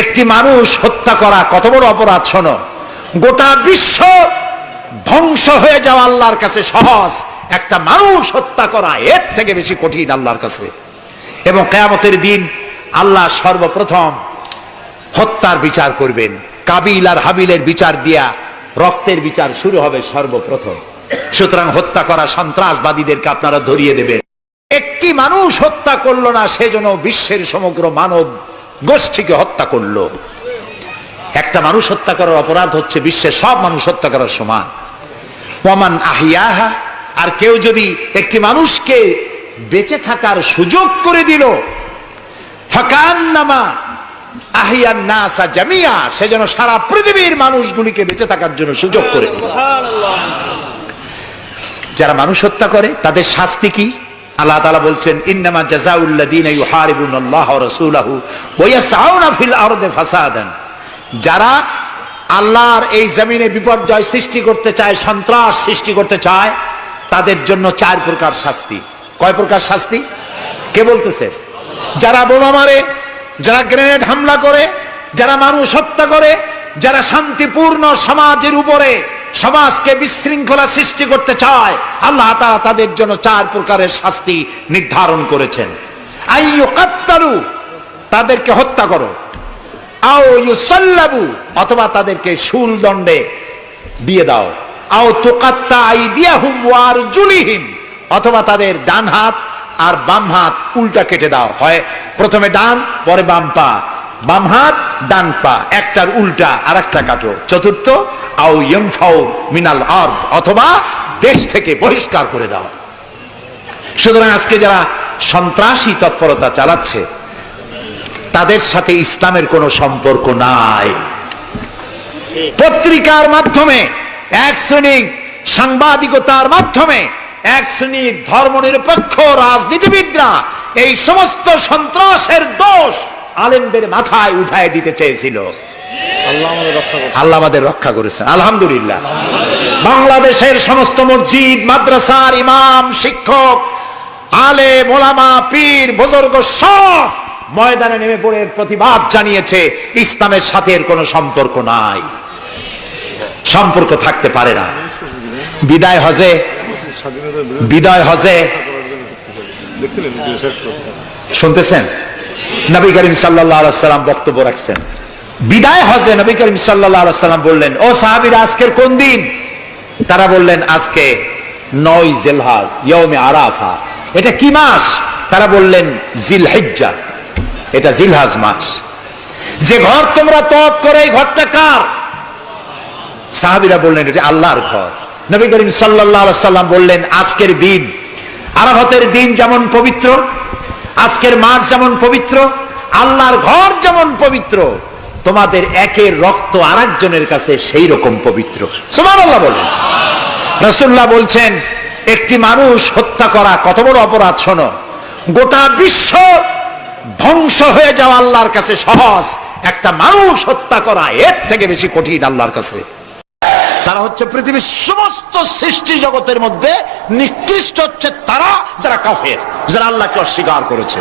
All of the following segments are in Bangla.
একটি মানুষ হত্যা করা কত বড় অপরাধ শোনো। গোটা বিশ্ব ধ্বংস হয়ে যাওয়া আল্লাহর কাছে সহজ, একটা মানুষ হত্যা করা এর থেকে বেশি কঠিন আল্লাহর কাছে। এবং কিয়ামতের দিন আল্লাহ সর্বপ্রথম হত্যার বিচার করবেন। কাবিল আর হাবিলের বিচার দিয়া রক্তের বিচার শুরু হবে সর্বপ্রথম। সুতরাং হত্যা করা সন্ত্রাসবাদীদেরকে আপনারা ধরিয়ে দেবেন। একটি মানুষ হত্যা করলো না, সেজন্য বিশ্বের সমগ্র মানব গোষ্ঠীকে হত্যা করলো। একটা মানুষ হত্যা করার অপরাধ হচ্ছে বিশ্বের সব মানুষ হত্যা করার সমান। ওয়ামান আহিয়াহা, আর কেউ যদি একটি মানুষকে বেঁচে থাকার সুযোগ করে দিল, ফাকান্নামা আহিয়ান নাসা জামিয়া, সেজন্য সারা পৃথিবীর মানুষগুলিকে বেঁচে থাকার জন্য সুযোগ করে দিল। যারা মানুষ হত্যা করে তাদের শাস্তি কি? আল্লাহ তাআলা বলছেন, ইন্নামা জাযাউল্লাযীনা ইউহারিবুনাল্লাহা ওয়া রাসূলাহু ওয়া ইয়াসআউনা ফিল আরদি ফাসাদান, যারা আল্লাহর এই জমিনে বিপর্যয় সৃষ্টি করতে চায়, সন্ত্রাস সৃষ্টি করতে চায়, তাদের জন্য 4 প্রকার শাস্তি। কয় প্রকার শাস্তি? কে বলতেছে? যারা বোমা মারে, যারা গ্রেনেড হামলা করে, যারা মানুষ হত্যা করে, যারা শান্তিপূর্ণ সমাজের উপরে সমাজকে বিশৃঙ্খলা সৃষ্টি করতে চায়, আল্লাহ তাআলা তাদের জন্য 4 প্রকারের শাস্তি নির্ধারণ করেছেন। আইয়ুকাত্তালু, তাদেরকে হত্যা করো, আও ইউসাল্লাবু, অথবা তাদেরকে শুল দণ্ডে দিয়ে দাও, আও তুকাত্তা আইদিয়াহুম ওয়া আরজুলিহিম, অথবা তাদের ডান হাত আর বাম হাত উল্টা কেটে দাও। হয় প্রথমে ডান পরে বাম পা, বাম হাত ডান পা, একটার উল্টা আর একটা কাটো। চতুর্থ, আও ইয়ানফাউ মিনাল আরদ, অথবা দেশ থেকে বহিষ্কার করে দাও। সুতরাং আজকে যারা সন্ত্রাসী তৎপরতা চালাচ্ছে তাদের সাথে ইসলামের কোনো সম্পর্ক নাই। পত্রিকার মাধ্যমে, এক শ্রেণীর সাংবাদিকতার মাধ্যমে এক শ্রেণীর ধর্মনিরপেক্ষ রাজনীতিবিদরা এই সমস্ত সন্ত্রাসের দোষ আলেমদের মাথায় উঠায় দিতে চেয়েছিল। আল্লাহ আমাদের রক্ষা করেছেন, আলহামদুলিল্লাহ। বাংলাদেশের সমস্ত মসজিদ, মাদ্রাসার ইমাম, শিক্ষক, আলেম, ওলামা, পীর, বুজুর্গ সব ময়দানে নেমে পড়ে প্রতিবাদ জানিয়েছে ইসলামের সাথে এর কোনো সম্পর্ক নাই, সম্পর্ক থাকতে পারে না। বিদায় হজে শুনতেছেন, নবী করিম সাল্লাল্লাহু আলাইহি ওয়াসাল্লাম বক্তব্য রাখছেন। বিদায় হজে নবী করিম সাল্লাল্লাহু আলাইহি ওয়াসাল্লাম বললেন, ও সাহাবীরা, আজকের কোন দিন? তারা বললেন, আজকে 9 জিলহজ, ইয়াউমে আরাফা। এটা কি মাস? তারা বললেন, জিলহিজ্জা, এটা জিলহজ মাস। যে ঘর তোমরা তওয়াফ করে, এই ঘরটা কার? সাহাবীরা বললেন, এটা আল্লাহর ঘর। নবী করিম সাল্লাল্লাহু আলাইহি ওয়াসাল্লাম বললেন, আজকের দিন, আরাফাতের দিন যেমন পবিত্র, আজকের মাস যেমন পবিত্র, আল্লাহর ঘর যেমন পবিত্র, তোমাদের একের রক্ত আরেকজনের কাছে সেই রকম পবিত্র। সুবহানাল্লাহ বলেন। রাসূলুল্লাহ বলছেন, একটি মানুষ হত্যা করা কত বড় অপরাধ শোনো। গোটা বিশ্ব ধ্বংস হয়ে যাওয়া আল্লাহর কাছে সহজ, একটা মানুষ হত্যা করা এর থেকে বেশি কঠিন আল্লাহর কাছে। তারা হচ্ছে পৃথিবীর সমস্ত সৃষ্টি জগতের মধ্যে নিকৃষ্ট হচ্ছে তারা, যারা কাফের, যারা আল্লাহকে অস্বীকার করেছে।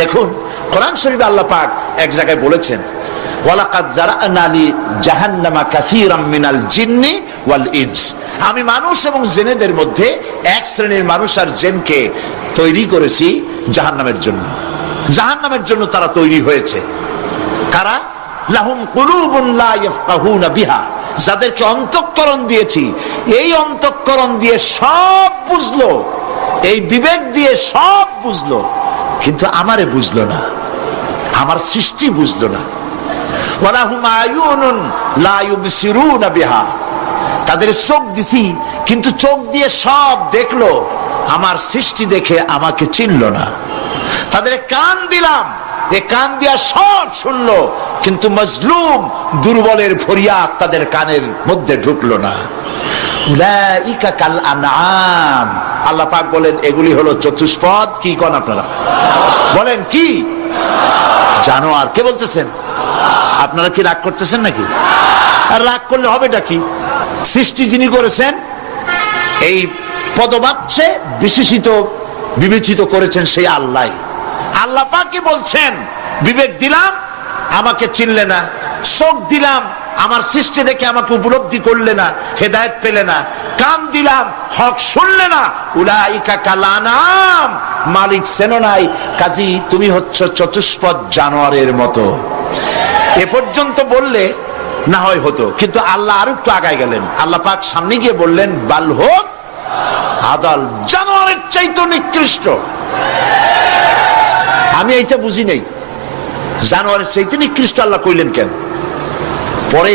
দেখুন, কোরআন শরীফে আল্লাহ পাক এক জায়গায় বলেছেন, ওয়ালাকাদ জারা'না লি জাহান্নামা কাসীরাম মিনাল জিন্নি ওয়াল ইনস, আমি মানুষ এবং জিনেদের মধ্যে এক শ্রেণীর মানুষ আর জিনকে তৈরি করেছি জাহান্নামের জন্য। জাহান্নামের জন্য তারা তৈরি হয়েছে। কারা? লাহুম কুলুবুন লা ইয়াফকাহুনা বিহা, যাদেরকে অন্তঃকরণ দিয়েছি, এই অন্তঃকরণ দিয়ে সব বুঝলো, এই বিবেক দিয়ে সব বুঝলো, কিন্তু আমারে বুঝলো না, আমার সৃষ্টি বুঝলো না। ওয়ালাহুম আয়ুনুন লা ইউবসিরুনা বিহা, তাদের চোখ দিছি, কিন্তু চোখ দিয়ে সব দেখলো, আমার সৃষ্টি দেখে আমাকে চিনলো না। তাদের কান দিলাম, এ কান দিয়া সব শুনলো, কিন্তু মজলুম দুর্বলের ফরিয়াদ তাদের কানের মধ্যে ঢুকলো না। উলাইকা কাল আনআম, আল্লাহ পাক বলেন, এগুলি হলো চতুষ্পদ। কি কোন আপনারা বলেন? কি জানোয়ার? কে বলতেছেন? আপনারা কি রাগ করতেছেন নাকি? আর রাগ করলে হবেটা কি? সৃষ্টি যিনি করেছেন, এই পদবাচ্যে বিশেষিত বিবেচিত করেছেন সেই আল্লাহ। আল্লাহ পাক কি বলছেন? বিবেক দিলাম, আমাকে চিনলে না, চোখ দিলাম আমার সৃষ্টি দেখে আমাকে উপলব্ধি করলে না, হেদায়েত পেলে না, কান দিলাম হক শুনলে না, উলাইকা কালানাম, মালিক চেনো নাই, কাজী তুমি হচ্ছ চতুষ্পদ জানোয়ারের মতো। এ পর্যন্ত বললে না হয় হতো, কিন্তু আল্লাহ আর একটু আগায় গেলেন। আল্লাহ পাক সামনে গিয়ে বললেন বাল হোক আদাল, জানোয়ারের চাইতে নিকৃষ্ট। আমি এইটা বুঝি নেই, জানোয়ারের চাইতে নিকৃষ্ট আল্লাহ কইলেন কেন? পরে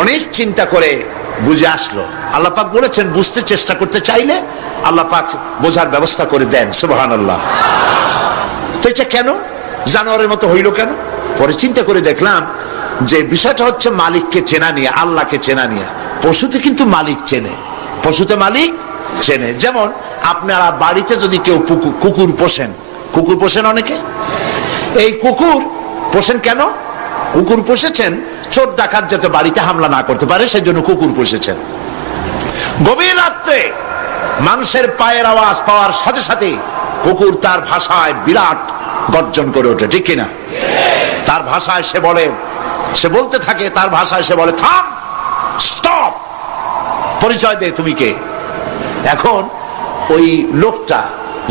অনেক চিন্তা করে বুঝে আসলো। আল্লাহ পাক বলেছেন বুঝতে চেষ্টা করতে চাইলে আল্লাহ পাক বোঝার ব্যবস্থা করে দেন। সুবহানাল্লাহ। তো এটা কেন জানোয়ারের মতো হইল কেন? পরে চিন্তা করে দেখলাম যে বিষয়টা হচ্ছে মালিককে চেনা নিয়ে, আল্লাহকে চেনা নিয়ে। পশুতে কিন্তু মালিক চেনে, পশুতে মালিক চেনে। যেমন আপনারা বাড়িতে যদি কেউ কুকুর পোষেন, কুকুর পোষেন অনেকে, এই কুকুর পোষেন কেন? কুকুর পোষেছেন চোর ডাকাত যাতে বাড়িতে হামলা না করতে পারে, সেই জন্য কুকুর পোষেছেন। গভীর রাত্রে মানুষের পায়ের আওয়াজ পাওয়ার সাথে সাথে কুকুর তার ভাষায় বিরাট গর্জন করে ওঠে, ঠিক কিনা? তার ভাষায় সে বলে, সে বলতে থাকে, তার ভাষায় সে বলে থাম, স্টপ, পরিচয় দে তুমি কে। এখন ওই লোকটা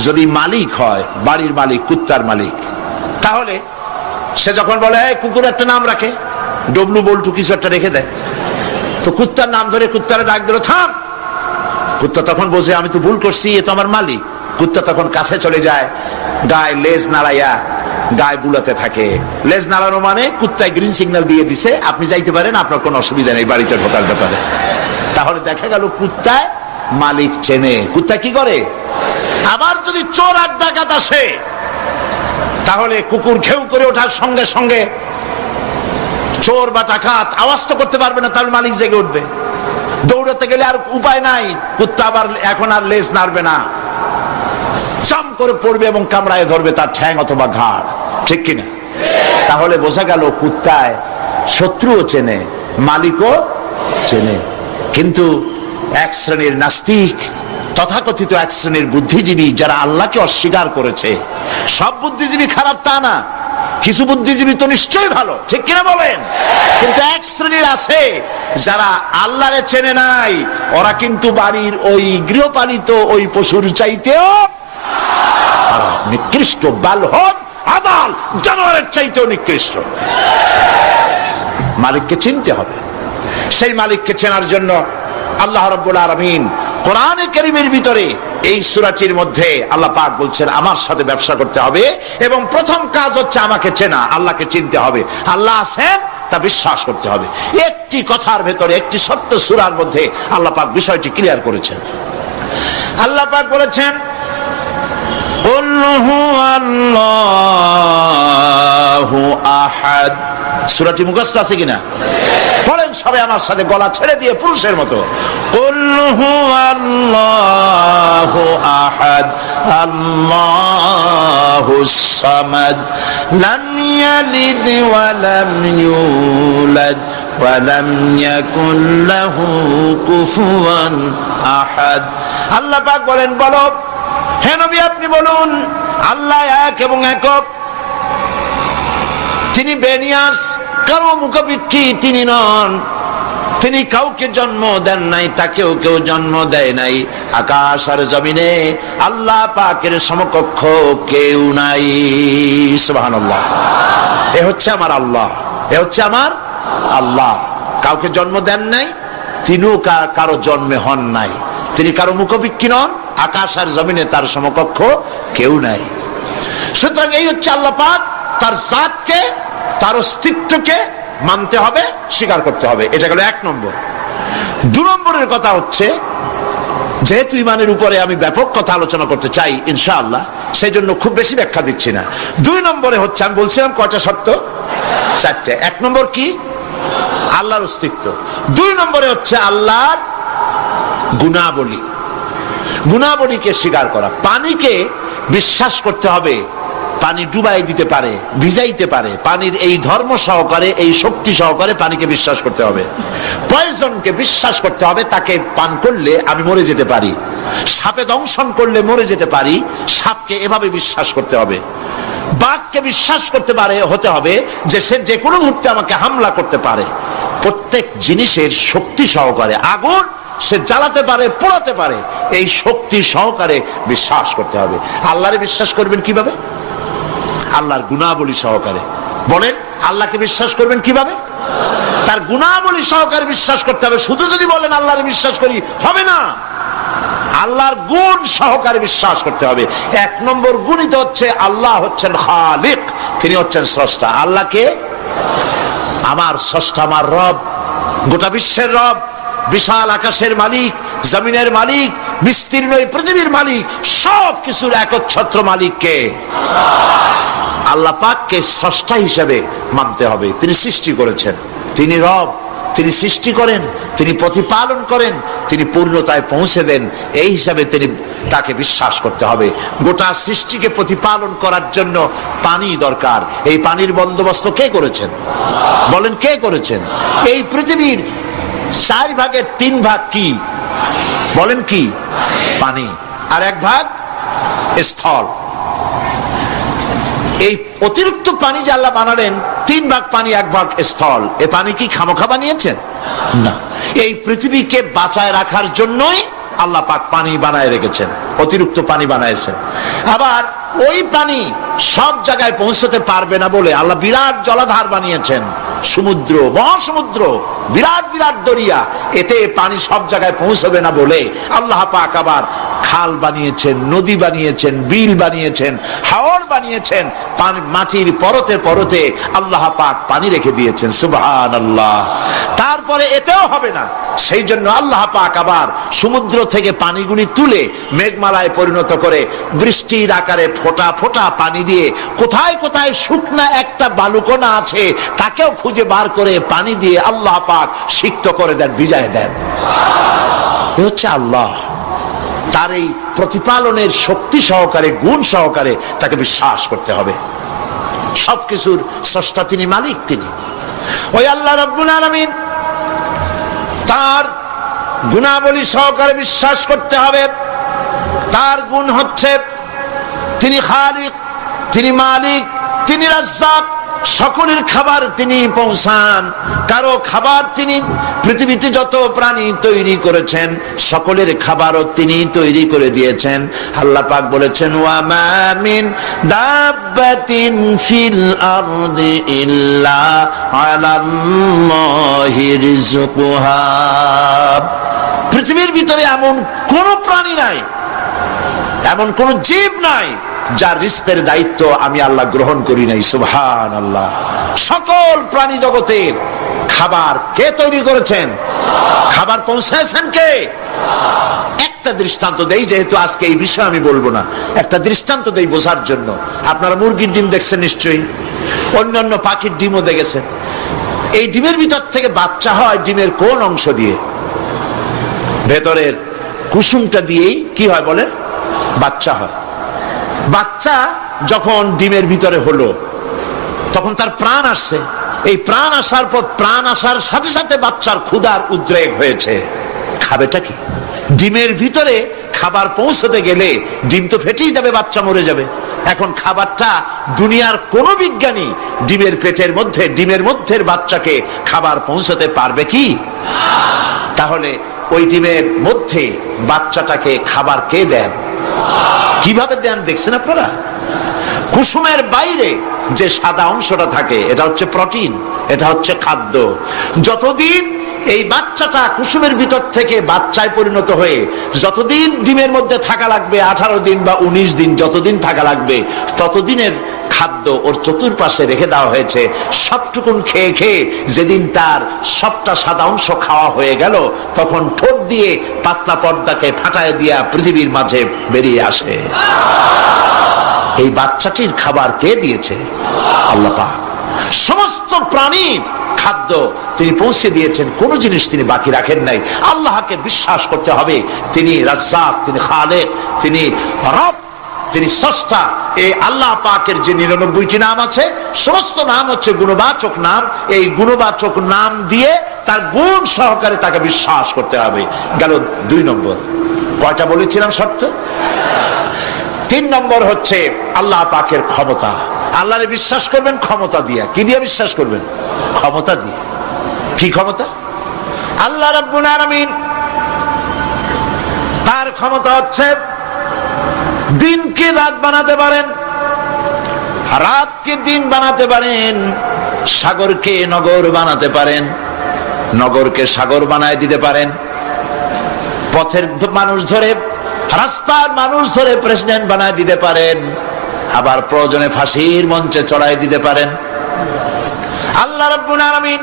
যদি মালিক হয়, বাড়ির মালিক, কুত্তার মালিক, তাহলে সে যখন বলে কুকুর একটা নাম রাখে, ডবলু বল্টু কিছু একটা রেখে দেয়, তো কুত্তার নাম ধরে কুত্তারে ডাক দিল থাম, কুত্তা তখন বোঝে আমি তো ভুল করছি, এ তো আমার মালিক। কুত্তা তখন কাছে চলে যায়, গায়ে লেজ নাড়াইয়া গায়ে বুলাতে থাকে। লেজ নাড়ানো মানে কুত্তায় গ্রিন সিগন্যাল দিয়ে দিছে, আপনি যাইতে পারেন, আপনার কোনো অসুবিধা নেই বাড়িতে ঢোকার ব্যাপারে। তাহলে দেখা গেল কুত্তায় মালিক চেনে। কুত্তা কি করে? আবার যদি চোর আর ডাকাত আসে, তাহলে কুকুর ঘেউ করে ওঠার সঙ্গে সঙ্গে চোর বা ডাকাত আওয়াজ তো করতে পারবে না, তাহলে মালিক জেগে উঠবে। দৌড়াতে গেলে আর উপায় নাই, কুত্তা আবার এখন আর লেজ নাড়বে না, চাম করে পড়বে এবং কামড়ায় ধরবে তার ঠ্যাং অথবা ঘাড়, ঠিক কিনা? তাহলে বোঝা গেল কুত্তায় শত্রুও চেনে, মালিকও চেনে। কিন্তু এক শ্রেণীর নাস্তিক, তথাকথিত এক শ্রেণীর বুদ্ধিজীবী যারা আল্লাহকে অস্বীকার করেছে, সব বুদ্ধিজীবী খারাপ তা না, কিছু বুদ্ধিজীবী তো নিশ্চয়ই ভালো, ঠিক কিনা বলেন? কিন্তু এক শ্রেণীর আছে যারা আল্লাহরে চেনে নাই, ওরা কিন্তু বাড়ির ওই গৃহপালিত ওই পশুর চাইতেও নিকৃষ্ট, বাল হোক আদাল, জানোয়ারের চাইতেও নিকৃষ্ট। মালিককে চিনতে হবে। সেই মালিককে চেনার জন্য আল্লাহ রাব্বুল আলামিন কোরআনে কারীমের ভিতরে এই সূরাটির মধ্যে আল্লাহ পাক বলছেন আমার সাথে ব্যবসা করতে হবে, এবং প্রথম কাজ হচ্ছে আমাকে চেনা, আল্লাহকে চিনতে হবে। আল্লাহ আছেন তা বিশ্বাস করতে হবে। একটি কথার ভেতরে, একটি সত্য সূরার মধ্যে আল্লাহ পাক বিষয়টি ক্লিয়ার করেছেন। আল্লাহ পাক বলেছেন কুল হুয়াল্লাহু আহাদ। সূরাটি মুখস্থ আছে কিনা? পড়েন সবাই আমার সাথে, গলা ছেড়ে দিয়ে পুরুষের মতো। কুল হুয়াল্লাহু আহাদ আল্লাহুস সামাদ লাম ইয়ালিদ ওয়া লাম ইউলাদ ওয়া লাম ইয়াকুল লাহু কুফুয়ান আহাদ। আল্লাহ পাক বলেন, বলো হে নবী আপনি বলুন আল্লাহ এক এবং একক, তিনি বেনিয়াস, কারো মুখাপেক্ষী তিনি নন, তিনি কাউকে জন্ম দেন নাই, তাকেও কেউ জন্ম দেয় নাই। আকাশ আর জমিনে আল্লাহ পাকের সমকক্ষ কেউ নাই। সুবহানাল্লাহ। এ হচ্ছে আমার আল্লাহ, এ হচ্ছে আমার আল্লাহ। কাউকে জন্ম দেন নাই, তিনিও কারো জন্মে হন নাই, তিনি কারো মুখাপেক্ষী নন, আকাশ আর জমিনে তার সমকক্ষ কেউ নাই। সুতরাং এই হচ্ছে আল্লাহ পাক, তার জাতকে, তার অস্তিত্বকে মানতে হবে, স্বীকার করতে হবে। এটা গেল এক নম্বর। দু নম্বরের কথা হচ্ছে, যেহেতু ইমানের উপরে আমি ব্যাপক কথা আলোচনা করতে চাই ইনশাআল্লাহ, সেই জন্য খুব বেশি ব্যাখ্যা দিচ্ছি না। দুই নম্বরে হচ্ছে, আমি বলছিলাম কয়টা শর্ত? চারটে। এক নম্বর কি? আল্লাহর অস্তিত্ব। দুই নম্বরে হচ্ছে আল্লাহর গুণাবলী, গুণাবলীকে স্বীকার করা। পানিকে বিশ্বাস করতে হবে, পানি ডুবাই দিতে পারে, ভিজাইতে পারে, পানির এই ধর্ম সহকারে, এই শক্তি সহকারে পানিকে বিশ্বাস করতে হবে। পয়জনকে বিশ্বাস করতে হবে, তাকে পান করলে আমি মরে যেতে পারি, সাপে দংশন করলে মরে যেতে পারি, সাপকে এভাবে বিশ্বাস করতে হবে। বাঘকে বিশ্বাস করতে পারে হতে হবে যে সে যে কোনো মুহূর্তে আমাকে হামলা করতে পারে। প্রত্যেক জিনিসের শক্তি সহকারে, আগুন সে জ্বালাতে পারে, পোড়াতে পারে, এই শক্তি সহকারে বিশ্বাস করতে হবে। আল্লাহরে বিশ্বাস করবেন কিভাবে? আল্লাহর গুণাবলী সহকারে। বলেন, আল্লাহকে বিশ্বাস করবেন কিভাবে? তার গুণাবলী সহকারে বিশ্বাস করতে হবে। শুধু যদি বলেন আল্লাহরে বিশ্বাস করি, হবে না। আল্লাহর গুণ সহকারে বিশ্বাস করতে হবে। এক নম্বর গুণিত হচ্ছে আল্লাহ হচ্ছেন খালিক, তিনি হচ্ছেন স্রষ্টা। আল্লাহকে আমার স্রষ্টা, আমার রব, গোটা বিশ্বের রব, বিশাল আকাশের মালিক, জমিনের মালিক, বিস্তীর্ণ এই পৃথিবীর মালিক, সব কিছুর একচ্ছত্র মালিককে আল্লাহ পাককে স্রষ্টা হিসেবে মানতে হবে। তিনি সৃষ্টি করেছেন, তিনি রব, তিনি সৃষ্টি করেন, তিনি প্রতিপালন করেন, তিনি পূর্ণতায় পৌঁছে দেন, এই হিসাবে তিনি তাকে বিশ্বাস করতে হবে। গোটা সৃষ্টিকে প্রতিপালন করার জন্য পানি দরকার। এই পানির বন্দোবস্ত কে করেছেন? বলেন, কে করেছেন? এই পৃথিবীর 4 ভাগের 3 ভাগ কি? বলেন কি? পানি। আর 1 ভাগ স্থল। এই অতিরিক্ত পানি যে আল্লাহ বানালেন, 3 ভাগ পানি 1 ভাগ স্থল, এ পানি কি খামোখা বানিয়েছেন? না, এই পৃথিবীকে বাঁচায় রাখার জন্যই আল্লাহ পাক পানি বানায় রেখেছেন, অতিরিক্ত পানি বানাইছেন। আবার ওই পানি সব জায়গায় পৌঁছতে পারবে না বলে আল্লাহ বিরাট জলাধার বানিয়েছেন, সমুদ্র, মহাসমুদ্র, বিরাট বিরাট দরিয়া। এতে পানি সব জায়গায় পৌঁছবে না বলে আল্লাহ পাক আবার খাল বানিয়েছেন, নদী বানিয়েছেন, বিল বানিয়েছেন, হাওর বানিয়েছেন। মাটির পরতে পরতে আল্লাহ পাক পানি রেখে দিয়েছেন। সুবহানাল্লাহ। তারপরে এতেও হবে না, সেই জন্য আল্লাহ পাক আবার সমুদ্র থেকে পানিগুলি তুলে মেঘমালায় পরিণত করে বৃষ্টির আকারে ফোঁটা ফোঁটা পানি দিয়ে কোথায় কোথায় শুকনা একটা বালুকণা আছে তাকেও খুঁজে বার করে পানি দিয়ে আল্লাহ পাক সিক্ত করে দেন, ভিজায় দেন। এ হচ্ছে আল্লাহ। তার এই প্রতিপালনের শক্তি সহকারে, গুণ সহকারে তাকে বিশ্বাস করতে হবে। সবকিছুর স্রষ্টা তিনি, মালিক তিনি। ওই আল্লাহ রাব্বুল আলামিন, তার গুণাবলী সহকারে বিশ্বাস করতে হবে। তার গুণ হচ্ছে তিনি খালিক, তিনি মালিক, তিনি রাজ্জাক। সকলের খাবার তিনি পৌঁছান, কারো খাবার তিনি, পৃথিবীতে যত প্রাণী তৈরি করেছেন সকলের খাবারও তিনি তৈরি করে দিয়েছেন। আল্লাহ পাক বলেছেন, ওয়া মা মিন দাব্বাতিন ফিল আরদি ইল্লা আলাল্লাহি রিজকুহা। পৃথিবীর ভিতরে এমন কোন প্রাণী নাই, এমন কোন জীব নাই যার রিস্কের দায়িত্ব আমি আল্লাহ গ্রহণ করি নাই। সুবহানাল্লাহ। সকল প্রাণী জগতের খাবার কে তৈরি করেছেন? খাবার পৌঁছাচ্ছেন কে? একটা দৃষ্টান্ত দেই, যেহেতু আজকে এই বিষয়ে আমি বলবো না, একটা দৃষ্টান্ত দেই বোঝার জন্য। আপনারা মুরগির ডিম দেখছেন নিশ্চয়ই, অন্যান্য পাখির ডিমও দেখেছেন। এই ডিমের ভিতর থেকে বাচ্চা হয় ডিমের কোন অংশ দিয়ে? ভেতরের কুসুমটা দিয়েই কি হয় বলে? বাচ্চা হয়। বাচ্চা যখন ডিমের ভিতরে হলো তখন তার প্রাণ আসছে। এই প্রাণ আসার পর, প্রাণ আসার সাথে সাথে বাচ্চার ক্ষুধার উদ্রেক হয়েছে। খাবেটা কি? ডিমের ভিতরে খাবার পৌঁছতে গেলে ডিম তো ফেটেই যাবে, বাচ্চা মরে যাবে। এখন খাবারটা দুনিয়ার কোন বিজ্ঞানী ডিমের পেটের মধ্যে, ডিমের মধ্যের বাচ্চাকে খাবার পৌঁছতে পারবে কি? তাহলে ওই ডিমের মধ্যে বাচ্চাটাকে খাবার কে দেন? কিভাবে দেন দেখছেন আপনারা? কুসুমের বাইরে যে সাদা অংশটা থাকে এটা হচ্ছে প্রোটিন, এটা হচ্ছে খাদ্য। যতদিন এই বাচ্চাটা কুসুমের ভিতর থেকে বাচ্চায় পরিণত হয়ে যতদিন ডিমের মধ্যে থাকা লাগবে, 18 দিন বা 19 দিন, যতদিন থাকা লাগবে ততদিনের খাদ্য ওর চতুর্পাশে রেখে দেওয়া হয়েছে। সবটুকুন খেয়ে খেয়ে যেদিন তার সবটা সাদা অংশ খাওয়া হয়ে গেল তখন ঠোঁট দিয়ে পাতলা পর্দাকে ফাটায় দিয়া পৃথিবীর মাঝে বেরিয়ে আসে। এই বাচ্চাটির খাবার কে দিয়েছে? আল্লাহ পাক। সমস্ত প্রাণীর খাদ্য তিনি পৌঁছে দিয়েছেন, কোন জিনিস তিনি বাকি রাখেন নাই। আল্লাহকে বিশ্বাস করতে হবে, তিনি রাজ্জাক, তিনি খালেক, তিনি রব, তিনি স্রষ্টা। এই আল্লাহ পাকের যে 99টি নাম আছে, সমস্ত নাম হচ্ছে গুণবাচক নাম। এই গুণবাচক নাম দিয়ে তার গুণ সহকারে তাকে বিশ্বাস করতে হবে। গেল 2 নম্বর। কয়টা বলেছিলাম শর্ত? 3 নম্বর হচ্ছে আল্লাহ পাকের ক্ষমতা। আল্লাহরে বিশ্বাস করবেন ক্ষমতা দিয়া। কি দিয়ে বিশ্বাস করবেন? ক্ষমতা দিয়ে। কি ক্ষমতা? আল্লাহ রাব্বুল আলামিন তার ক্ষমতা হচ্ছে দিনকে রাত বানাতে পারেন, রাতকে দিন বানাতে পারেন, সাগরকে নগর বানাতে পারেন, নগরকে সাগর বানায় দিতে পারেন, পথের মানুষ ধরে, রাস্তার মানুষ ধরে প্রেসিডেন্ট বানায় দিতে পারেন, আবার প্রয়োজনে ফাঁসির মঞ্চে চড়াই দিতে পারেন। আল্লাহ রাব্বুল আলামিন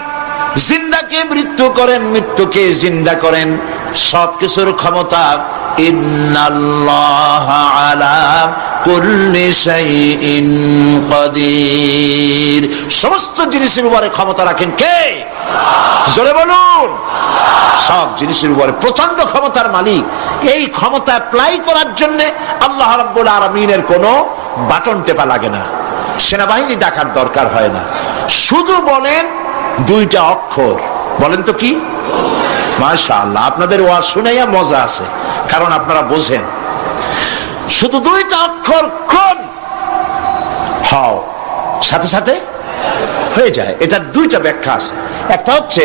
জিন্দাকে মৃত্যু করেন, মৃত্যুকে জিন্দা করেন, সবকিছুর ক্ষমতা। ইন্নাল্লাহা আলা কুল্লি শাইইন কাদির। সমস্ত জিনিসের উপরে ক্ষমতা রাখেন কে? জোরে বলুন। সব জিনিসের উপরে প্রচন্ড ক্ষমতার মালিক। এই ক্ষমতা অ্যাপ্লাই করার জন্য আল্লাহ রাব্বুল আলামিনের কোনো বাটন টেপা লাগে না, সেনাবাহিনী ডাকার দরকার হয় না। শুধু বলেন দুইটা অক্ষর। বলেন তো কি? মাশাআল্লাহ, আপনাদের ওয়াজ শুনাইয়া মজা আছে, কারণ আপনারা বোঝেন। শুধু দুইটা অক্ষর, কোন হও, সাথে সাথে হয়ে যায়। এটার দুইটা ব্যাখ্যা আছে। একটা হচ্ছে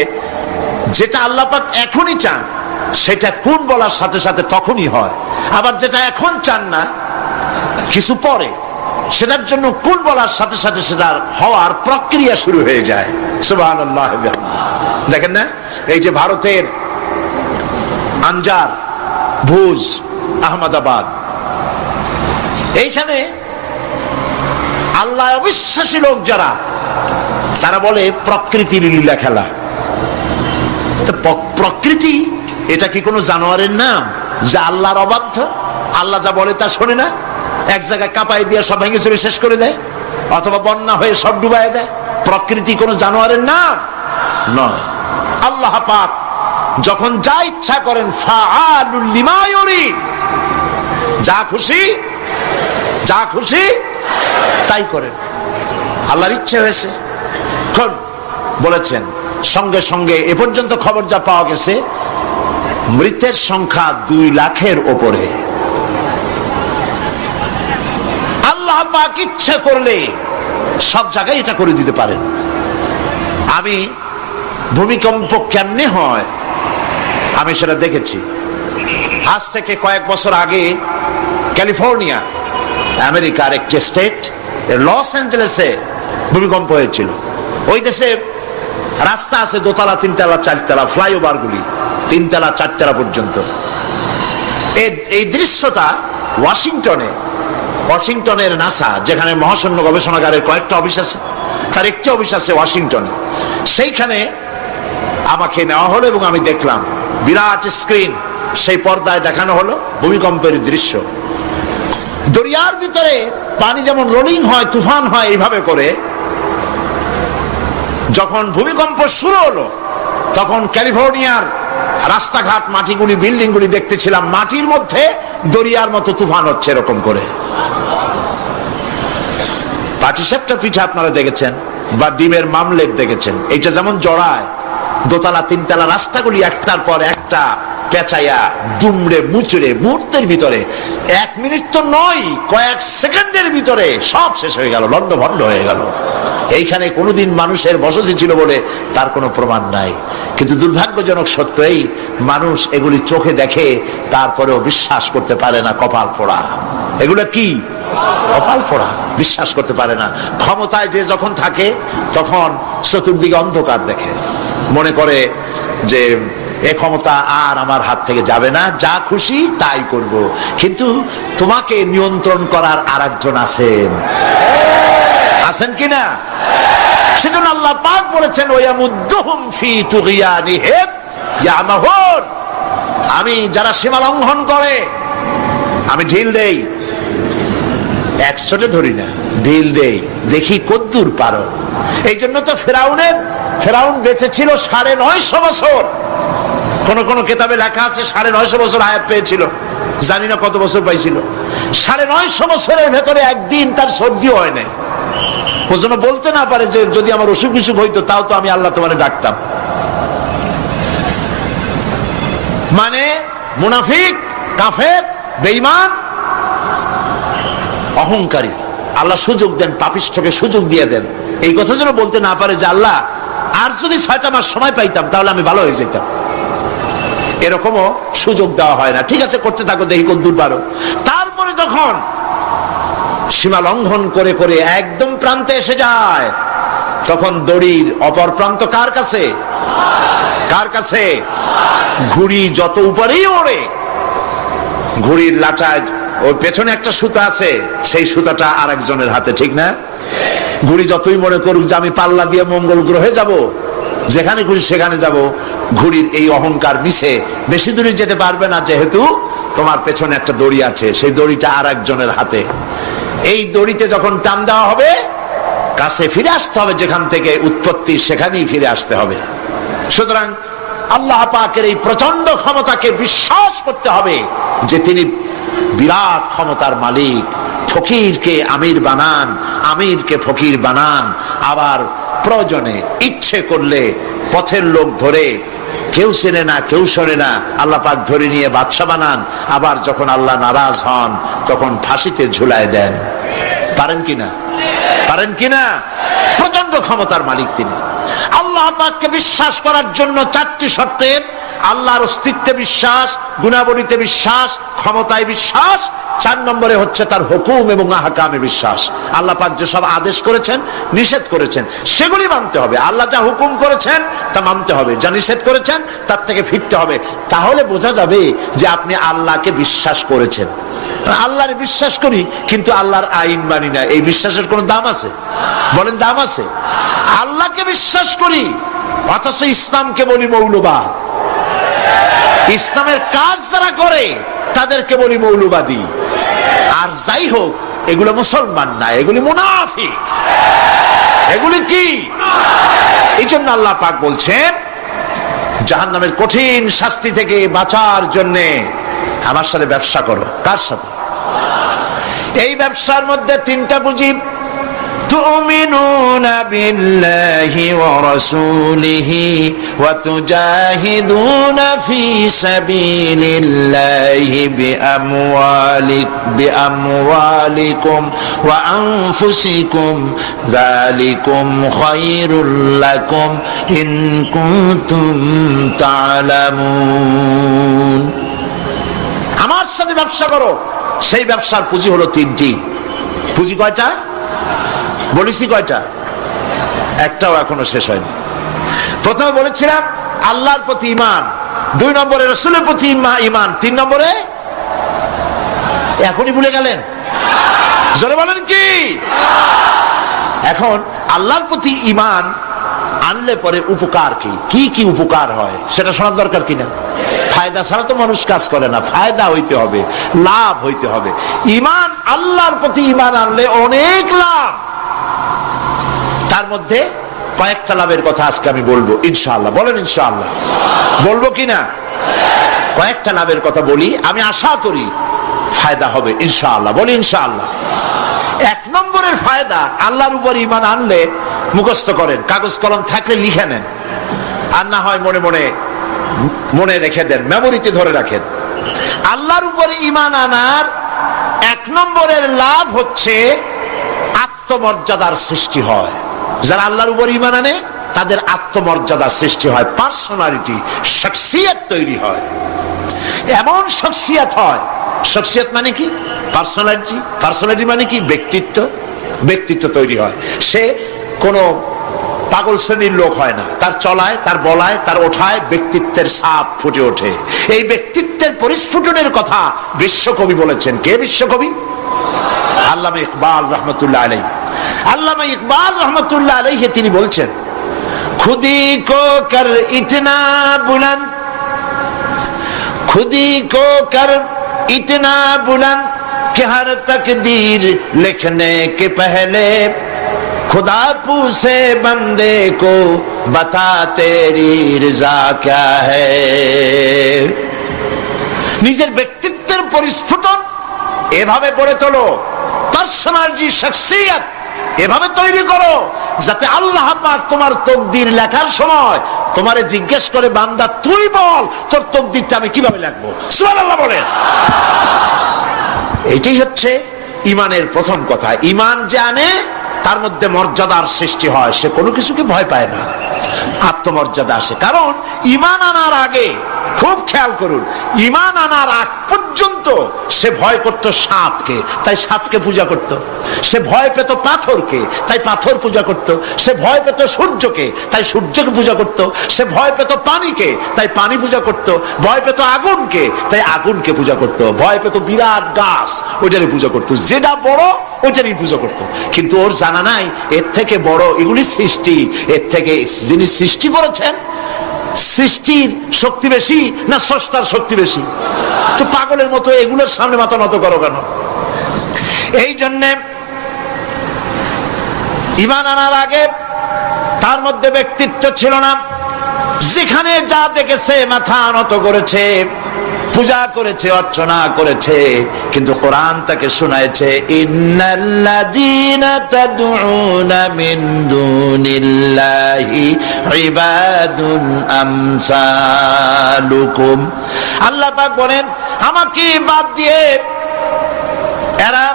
যেটা আল্লাহ পাক এখনই চান সেটা কোন বলার সাথে সাথে তখনই হয়, আবার যেটা এখন চান না কিছু পরে, সেটার জন্য কোন বলার সাথে সাথে সেটার হওয়ার প্রক্রিয়া শুরু হয়ে যায়। সুবহানাল্লাহ। দেখেন না, এই যে ভারতের আনজার, ভুজ, আহমেদাবাদ, এইখানে আল্লাহ অবিশ্বাসী লোক যারা, তারা বলে প্রকৃতির লীলা খেলা। প্রকৃতি এটা কি কোনো জানোয়ারের নাম যা আল্লাহর অবাধ্য? আল্লাহ যা বলে তা শোনে না, এক জায়গায় কাঁপাই দিয়ে সব ভেঙে চুরে শেষ করে দেয়, অথবা বন্যা হয়ে সব ডুবাই দেয়। প্রকৃতি কোনো জানোয়ারের নাম নয়। আল্লাহ পাক যখন যা ইচ্ছা করেন, ফাআলুল লিমা ইউরিদ, যা খুশি যা খুশি তাই করেন। আল্লাহর ইচ্ছে হয়েছে বলেছেন। সঙ্গে সঙ্গে এ পর্যন্ত খবর যা পাওয়া গেছে, মৃতের সংখ্যা 2 লাখের ওপরে। আল্লাহ পাক ইচ্ছে করলে সব জায়গায় এটা করে দিতে পারেন। আমি ভূমিকম্প কেমনে হয় আমি সেটা দেখেছি। আজ থেকে কয়েক বছর আগে ক্যালিফোর্নিয়া, আমেরিকার একটি স্টেট, লস অ্যাঞ্জেলেসে ভূমিকম্প হয়েছিল। ওই দেশে রাস্তা আছে 2 তলা, 3 তলা, 4 তলা, ফ্লাইওভার গুলি 3 তলা, 4 তলা পর্যন্ত। এই দৃশ্যটা ওয়াশিংটনের নাসা, যেখানে মহাশূন্য গবেষণাগারের কয়েকটা অফিস আছে, তার একটি অফিস আছে ওয়াশিংটনে। সেইখানে আমাকে নেওয়া হলো এবং আমি দেখলাম বিরাট স্ক্রিন, সেই পর্দায় দেখানো হলো ভূমিকম্পের দৃশ্য। দরিয়ার ভিতরে পানি যেমন রোলিং হয়, তুফান হয়, এইভাবে করে যখন ভূমিকম্প শুরু হলো, তখন ক্যালিফোর্নিয়ার রাস্তাঘাট, মাটিগুলি, বিল্ডিংগুলি দেখতেছিলাম মাটির মধ্যে দরিয়ার মতো তুফান হচ্ছে এরকম করে। পাটিসাপটা পিঠা আপনারা দেখেছেন, বা ডিমের মামলেট দেখেছেন। এইটা যেমন জড়ায় 2 তলা, 3 তলা রাস্তাগুলি একটার পর একটা পেঁচাইয়া, দুমড়ে মুচড়ে, মুহূর্তের ভিতরে, 1 মিনিট তো নয়, কয়েক সেকেন্ডের ভিতরে সব শেষ হয়ে গেল, লন্ডভন্ড হয়ে গেল। এইখানে কোনোদিন মানুষের বসতি ছিল বলে তার কোনো প্রমাণ নাই। কিন্তু দুর্ভাগ্যজনক সত্য, এই মানুষ এগুলি চোখে দেখে, তারপরেও বিশ্বাস করতে পারে না। কপাল পোড়া। এগুলো কি? কপাল পোড়া, বিশ্বাস করতে পারে না। ক্ষমতায় যে যখন থাকে তখন চতুর্দিকে অন্ধকার দেখে, মনে করে যে এ ক্ষমতা আর আমার হাত থেকে যাবে না, যা খুশি তাই করব। কিন্তু তোমাকে নিয়ন্ত্রণ করার আরেকজন আছেন, আছেন কিনা? সেজন্য আল্লাহ পাক বলেছেন, ওয়ামুদ্দুহুম ফি তুগয়ানিহিম ইয়ামাহুন, আমি যারা সীমা লঙ্ঘন করে আমি ঢিল দেই। একশোটে ধরি না, ঢিল দেই, দেখি কদ্দূর পারো। এই জন্য তো ফেরাউন বেঁচে ছিল 950 বছর। কোন কোন কেতাবে লেখা আছে 950 বছর হায়াত পেয়েছিল, জানি না কত বছর পাইছিল। 950 বছরের ভেতরে একদিন তার সর্দিও হয় নাই। ও যেন বলতে না পারে যে যদি আমার অসুখ বিসুখ হইতো তাও তো আমি আল্লাহ তোমারে ডাকতাম। মানে মুনাফিক, কাফের, বেঈমান, অহংকারী, আল্লাহ সুযোগ দেন, পাপিষ্ঠকে সুযোগ দিয়ে দেন। এই কথা যেন বলতে না পারে যে আল্লাহ আর যদি 6টা মাস সময় পাইতাম তাহলে আমি ভালো হয়ে যেতাম। এরকমও সুযোগ দেওয়া হয় না। ঠিক আছে, করতে থাকো, দেখি কোন দূর পারো। তারপরে যখন সীমা লঙ্ঘন করে করে একদম প্রান্তে এসে যায়, তখন দড়ির অপর প্রান্ত কার কাছে? কার কাছে? ঘুড়ি যত উপরেই ওড়ে, ঘুড়ির লাটায় ওর পেছনে একটা সুতা আছে, সেই সুতাটা আর একজনের হাতে, ঠিক না? ঘুড়ি যতই মনে করুক যে আমি পাল্লা দিয়ে মঙ্গল গ্রহে যাব, যেখানে ঘুরি সেখানে যাব, ঘুড়ির এই অহংকার মিশে বেশি দূরে যেতে পারবে না, যেহেতু তোমার পেছনে একটা দড়ি আছে, সেই দড়িটা আর একজনের হাতে। এই দড়িতে যখন টান দেওয়া হবে, কাছে ফিরে আসতে হবে, যেখান থেকে উৎপত্তি সেখানেই ফিরে আসতে হবে। সুতরাং আল্লাহ পাকের এই প্রচন্ড ক্ষমতাকে বিশ্বাস করতে হবে যে তিনি বিরাট ক্ষমতার মালিক। ফকিরকে আমির বানান, আমিরকে ফকির বানান, আবার প্রয়োজনে ইচ্ছে করলে পথের লোক ধরে, কেউ চেনে না কেউ শোনে না, আল্লাহ পাক ধরে নিয়ে বাদশা বানান, আবার যখন আল্লাহ নারাজ হন তখন ফাঁসিতে ঝুলায় দেন। পারেন কিনা? পারেন কিনা? প্রচন্ড ক্ষমতার মালিক তিনি। আল্লাহ পাককে বিশ্বাস করার জন্য 4টি শর্তের: আল্লাহর অস্তিত্বে বিশ্বাস, গুণাবলীতে বিশ্বাস, ক্ষমতায় বিশ্বাস, 4 নম্বরে হচ্ছে তার হুকুম এবং আহকামে বিশ্বাস। আল্লাহ পাক যেসব আদেশ করেছেন, নিষেধ করেছেন, সেগুলি মানতে হবে। আল্লাহ যা হুকুম করেছেন তা মানতে হবে, যা নিষেধ করেছেন তার থেকে ফিরতে হবে। তাহলে বোঝা যাবে যে আপনি আল্লাহকে বিশ্বাস করেছেন। আল্লাহর বিশ্বাস করি কিন্তু আল্লাহর আইন মানি না, এই বিশ্বাসের কোনো দাম আছে? বলেন, দাম আছে? আল্লাহকে বিশ্বাস করি অথচ ইসলামকে বলি মৌলবাদ, ইসলামের কাজ যারা করে তাদেরকে বলি মৌলবাদী। আর যাই হোক, এগুলো মুসলমান না, এগুলি মুনাফিক। এগুলি কি? এই জন্য আল্লাহ পাক বলছেন, জাহান্নামের কঠিন শাস্তি থেকে বাঁচার জন্যে আমার সাথে ব্যবসা করো। কার সাথে? এই ব্যবসার মধ্যে 3টা পুঁজি: তুমিনুনা বিল্লাহি ওয়া রাসূলিহি ওয়া তুজাহিদুনা ফি সাবিলিল্লাহি বিআমওয়ালিকুম ওয়া আনফুসিকুম যালিকুম খায়রুল লাকুম ইন কুনতুম তা'লামুন। আমার সাথে ব্যবসা করো। সেই ব্যবসার পুঁজি হলো 3টি। পুঁজি কয়টা বলেছি? কয়টা? একটাও এখনো শেষ হয়নি। প্রথমে বলেছিলাম আল্লাহর প্রতি ঈমান, 2 নম্বরে রাসূলের প্রতি ঈমান, 3 নম্বরে এখনই ভুলে গেলেন? জোরে বলেন কি? এখন আল্লাহর প্রতি ঈমান আনলে পরে উপকার কি কি কি উপকার হয় সেটা শোনার দরকার কিনা? ফায়দা ছাড়া তো মানুষ কাজ করে না, ফায়দা হইতে হবে, লাভ হইতে হবে। ঈমান, আল্লাহর প্রতি ঈমান আনলে অনেক লাভ। তার মধ্যে কয়েকটা লাভের কথা আজকে আমি বলবো ইনশাআল্লাহ। বলেন ইনশাআল্লাহ। বলবো কিনা? কয়েকটা লাভের কথা বলি, আমি আশা করি ফায়দা হবে ইনশাআল্লাহ। বলি ইনশাআল্লাহ। 1 নম্বরের ফায়দা, আল্লাহর উপর ঈমান আনলে, মুখস্থ করেন, কাগজ কলম থাকলে লিখে নেন, আর না হয় মনে মনে মনে রেখে দেন, মেমোরিতে ধরে রাখেন। আল্লাহর উপর ঈমান আনার 1 নম্বরের লাভ হচ্ছে আত্মমর্যাদার সৃষ্টি হয়। যারা আল্লাহর উপর ঈমান আনে তাদের আত্মমর্যাদার সৃষ্টি হয়, পার্সোনালিটি, শখসিয়ত তৈরি হয়। এমন শখসিয়ত হয়, শখসিয়ত মানে কি? পার্সোনালিটি। পার্সোনালিটি মানে কি? ব্যক্তিত্ব। ব্যক্তিত্ব তৈরি হয়। সে কোনো পাগল শ্রেণীর লোক হয় না, তার চলায়, তার বলায়, তার ওঠায় ব্যক্তিত্বের ছাপ ফুটে ওঠে। এই ব্যক্তিত্বের পরিস্ফুটনের কথা বিশ্বকবি বলেছেন। কে বিশ্বকবি? আল্লামা ইকবাল রহমতুল্লাহ আলাইহি। আল্লামা ইকবাল রহমতুল্লাহ আলাইহি তিনি বলছেন, খুদি কো কর ইতনা বুলন্দ, খুদি কো কর इतना बुलंद कि हर तकदीर लिखने के पहले खुदा पूछे बंदे को बता तेरी रजा क्या है। নিজের ব্যক্তিত্বের পরিস্ফুটন এভাবে গড়ে তোলো, পার্সোনালিটি, শখসিয়ত এভাবে তৈরি করো যাতে আল্লাহ পাক তোমার তকদির লেখার সময় তোমারে জিজ্ঞেস করে, বান্দা তুই বল তোর তকদিরটা আমি কিভাবে লিখবো। সুবহানাল্লাহ বলেন। এটাই হচ্ছে ইমানের প্রথম কথা, ইমান জানে তার মধ্যে মর্যাদার সৃষ্টি হয়, সে কোনো কিছুকে ভয় পায় না, আত্মমর্যাদা আসে। কারণ ইমান আনার আগে, খুব খেয়াল করুন, ইমান আনার আগ পর্যন্ত সে ভয় করত সাপকে, তাই সাপকে পূজা করত। সে ভয় পেত পাথরকে, তাই পাথর পূজা করত। সে ভয় পেত সূর্যকে, তাই সূর্যকে পূজা করত। সে ভয় পেত পানিকে, তাই পানি পূজা করত। ভয় পেত আগুনকে, তাই আগুনকে পূজা করত। ভয় পেত বিরাট গাছ, ওইটারই পূজা করত। যেটা বড় ওইটারই পূজা করত। কিন্তু ওর জানা নাই এর থেকে বড় এগুলি সৃষ্টি, এর থেকে যিনি সৃষ্টি করেছেন, সৃষ্টির শক্তি বেশি না স্রষ্টার শক্তি বেশি? তো পাগলের মতো এগুলোর সামনে মাথা নত করো কেন? এই জন্যে ঈমান আনার আগে তার মধ্যে ব্যক্তিত্ব ছিল না। যেখানে যা দেখেছে মাথা নত করেছে, পূজা করেছে, অর্চনা করেছে। কিন্তু কোরআন তাকে শোনায়ছে, ইন্নাল্লাযীনা তাদউনা মিন দুনিল্লাহি ইবাদুন আমসালুকুম। আল্লাহ পাক বলেন, আমাকে বাদ দিয়ে এরা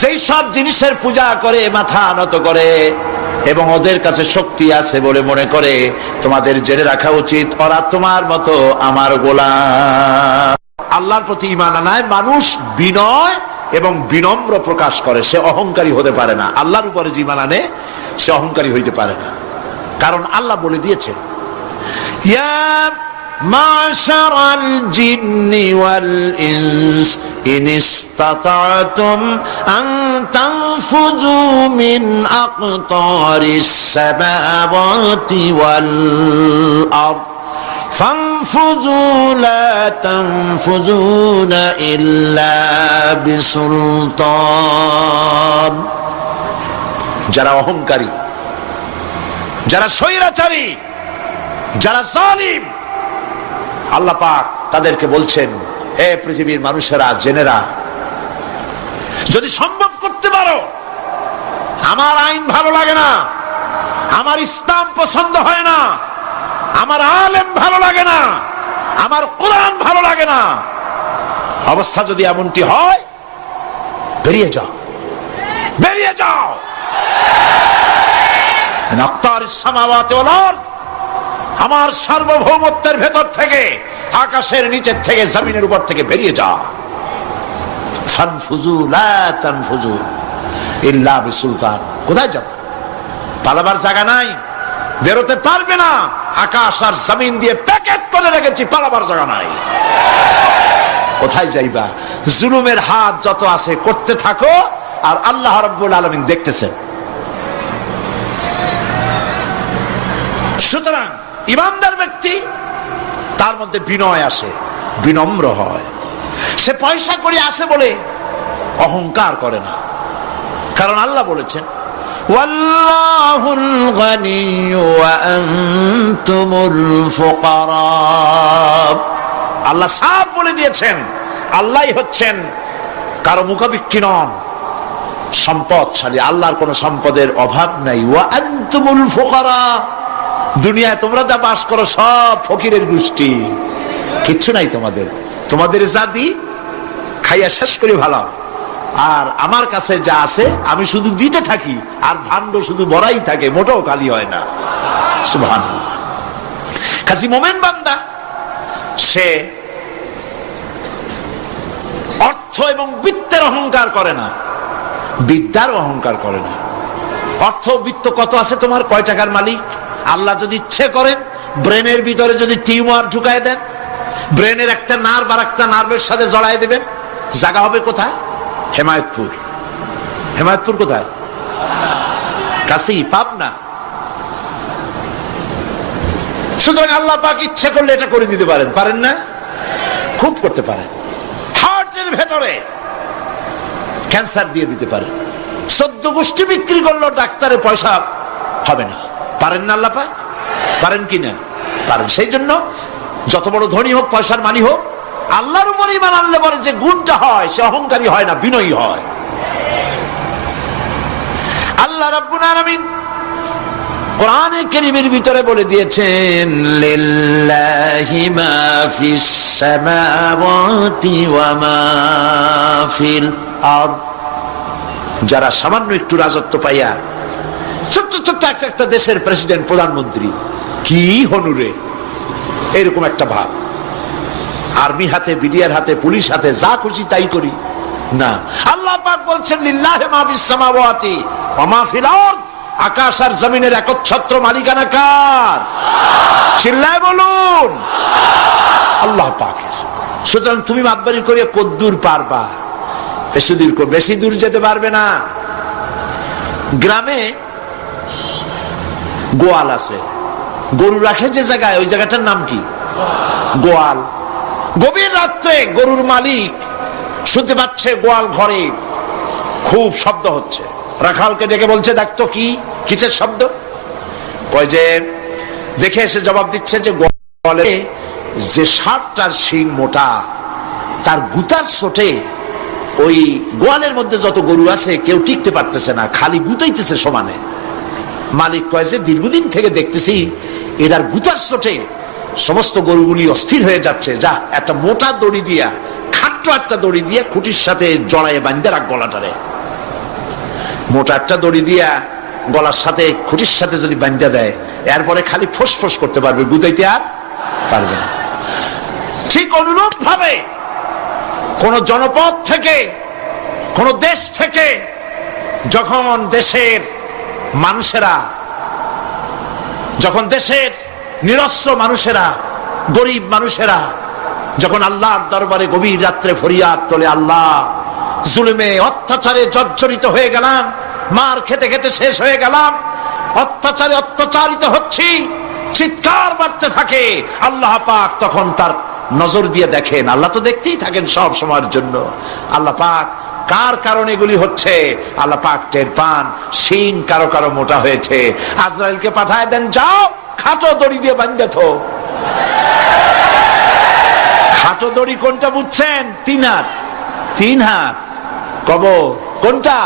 যেই সব জিনিসের পূজা করে, মাথা নত করে এবং ওদের কাছে শক্তি আছে বলে মনে করে, তোমাদের জেনে রাখা উচিত ওরা তোমার মতো আমার গোলাম। আল্লাহর প্রতি ঈমান আনায় মানুষ বিনয় এবং বিনম্র প্রকাশ করে, সে অহংকারী হতে পারে না। আল্লাহর উপরে যে ঈমান আনে সে অহংকারী হইতে পারে না, কারণ আল্লাহ বলে দিয়েছেন, ইয়া মাশারাল জিন্নি ওয়াল ইনস ইন ইসতাতা'তুম আন তানফুযু মিন আকতারিস সামাওয়াতি ওয়াল আরদ ফানফুযু লা তানফুযুনা ইল্লা বিসুলতান। যারা অহংকারী, যারা স্বৈরাচারী, যারা জালিম, আল্লাহ পাক তাদেরকে বলছেন, হে পৃথিবীর মানুষেরা, জেনেরা, যদি সম্ভব করতে পারো, আমার আইন ভালো লাগে না, আমার ইসলাম পছন্দ হয় না, আমার আলেম ভালো লাগে না, আমার কোরআন ভালো লাগে না, অবস্থা যদি এমনটি হয়, বেরিয়ে যাও, বেরিয়ে যাও। আকতারিস সামাওয়াতি ওয়াল আরদ, আমার সার্বভৌমত্বের ভেতর থেকে, আকাশের নিচের থেকে, জমিনের উপর থেকে বেরিয়ে যা। ফানফুযু লা তানফুযু ইল্লা বিসুলতান। কোথায় যাবে? পালাবার জায়গা নাই, বেরোতে পারবে না। আকাশ আর জমিন দিয়ে প্যাকেট করে রেখেছি, পালাবার জায়গা নাই। কোথায় যাইবা? জুলুমের হাত যত আছে করতে থাকো, আর আল্লাহ রাব্বুল আলামিন দেখতেছেন। সুতরাং ঈমানদার ব্যক্তি, তার মধ্যে বিনয় আসে, বিনম্র হয়। সে পয়সা করে আসে বলে অহংকার করে না, কারণ আল্লাহ বলেছেন, ওয়াল্লাহুল গানিয়্যু ওয়া আনতুমুল ফুকারা। আল্লাহ সাফ বলে দিয়েছেন, আল্লাহই হচ্ছেন কারো মুখাপেক্ষী নন, সম্পদশালী। আল্লাহর কোন সম্পদের অভাব নাই। ওয়া আনতুমুল ফুকারা, দুনিয়ায় তোমরা যা বাস করো সব ফকিরের গোষ্ঠী, কিচ্ছু নাই তোমাদের। তোমাদের জাতি খাইয়া শেষ করে ভালো, আর আমার কাছে যা আছে আমি শুধু দিতে থাকি, আর ভাণ্ড শুধু ভরাই থাকে, মোটেও খালি হয় না। সুবহানাল্লাহ। কাজী মোমেন বান্দা সে অর্থ এবং বিত্তের অহংকার করে না, বিদ্যার অহংকার করে না। অর্থ বিত্ত কত আছে তোমার, কয় টাকার মালিক? আল্লাহ যদি ইচ্ছে করেন, ব্রেনের ভিতরে যদি টিউমার ঢুকায় দেন, ব্রেনের একটা নার্ভ আর একটা নার্ভের সাথে জড়ায় দেবেন, জায়গা হবে কোথায়? হেমায়তপুর। হেমায়তপুর কোথায়? কাছেই, পাবনা। সুতরাং আল্লাহ পাক ইচ্ছে করলে এটা করে দিতে পারেন, পারেন না? খুব করতে পারেন। হার্টের ভেতরে ক্যান্সার দিয়ে দিতে পারেন। 14 গোষ্ঠী বিক্রি করলেও ডাক্তারের পয়সা হবে না, পারেন না আল্লাহ পাক? পারেন কিনা? পারেন। সেই জন্য যত বড় ধনী হোক, পয়সার মালিক হোক, আল্লাহর উপর ঈমান আনলে পরে যে গুণটা হয়, সে অহংকারী হয় না, বিনয়ী হয়। আল্লাহ রাব্বুল আলামিন কোরআনে কারীমের ভিতরে বলে দিয়েছেন, লিল্লাহি মা ফিস সামাওয়াতি ওয়া মা ফিল আরদ। যারা সামান্য একটু রাজত্ব পাইয়া ছোট্ট ছোট্ট একটা একটা দেশের প্রেসিডেন্ট, প্রধানমন্ত্রী, কি হনুরে, এরকম একটা ভাব। আর্মি হাতে, বিডিআর হাতে, পুলিশ হাতে, যা খুশি তাই করি না। আল্লাহ পাক বলছেন লিল্লাহি মা ফিস সামাওয়াতি ওয়া মা ফিল আরদ, আকাশ আর জমিনের একচ্ছত্র মালিকানা কার? চিল্লায় বলুন আল্লাহ পাকের। সুতরাং তুমি মাতবাড়ি করে কদ্দুর পারবা? বেশি দূর যেতে পারবে না। গ্রামে গোয়াল আছে, গরু রাখে যে জায়গায়, ওই জায়গাটার নাম কি? গোয়াল। গভীর রাত্রে গরুর মালিক শুনতে পাচ্ছে গোয়াল ঘরে খুব শব্দ হচ্ছে। রাখালকে ডেকে বলছে, দেখতো কি কিসের শব্দ? ওই যে দেখে এসে জবাব দিচ্ছে যে গোয়ালে যে ষাটটার শিং মোটা, তার গুতার চোটে ওই গোয়ালের মধ্যে যত গরু আছে কেউ টিকতে পারতেছে না, খালি গুতাইতেছে সমানে। মালিক কয় যে দীর্ঘদিন থেকে দেখতেছি এটার গুতার চোটে সমস্ত গরুগুলি অস্থির হয়ে যাচ্ছে, যা একটা মোটা দড়ি দিয়া, খাট্ট একটা দড়ি দিয়ে খুঁটির সাথে জড়াইয়ে বাঁধতে রাখ গলাটারে। মোটা একটা দড়ি দিয়া গলার সাথে খুঁটির সাথে যদি বাঁধতে দেয়, এরপরে খালি ফোঁস করতে পারবে, গুতাইতে আর পারবে না। ঠিক অনুরূপ ভাবে কোন জনপদ থেকে, কোন দেশ থেকে যখন দেশের মানুষেরা, যখন দেশের নিরস্ত্র মানুষেরা, গরিব মানুষেরা যখন আল্লাহর দরবারে গভীর রাত্রে ফরিয়াদ তোলে, আল্লাহ জুলুমে অত্যাচারে জর্জরিত হয়ে গেলাম, মার খেতে খেতে শেষ হয়ে গেলাম, অত্যাচারে অত্যাচারিত হচ্ছি, চিৎকার বাড়তে থাকে, আল্লাহ পাক তখন তার নজর দিয়ে দেখেন। আল্লাহ তো দেখতেই থাকেন সব সময়ের জন্য। আল্লাহ পাক কার কারণে এগুলি হচ্ছে আল্লাহ পাক টের পান। শিং কারো কারো মোটা হয়েছে, আজরাইলকে পাঠায় দেন, যাও খাটো দড়ি দিয়ে বাঁধে থো। খাটো দড়ি কোনটা বুঝছেন? 3 হাত, 3 হাত কবর কোনটা?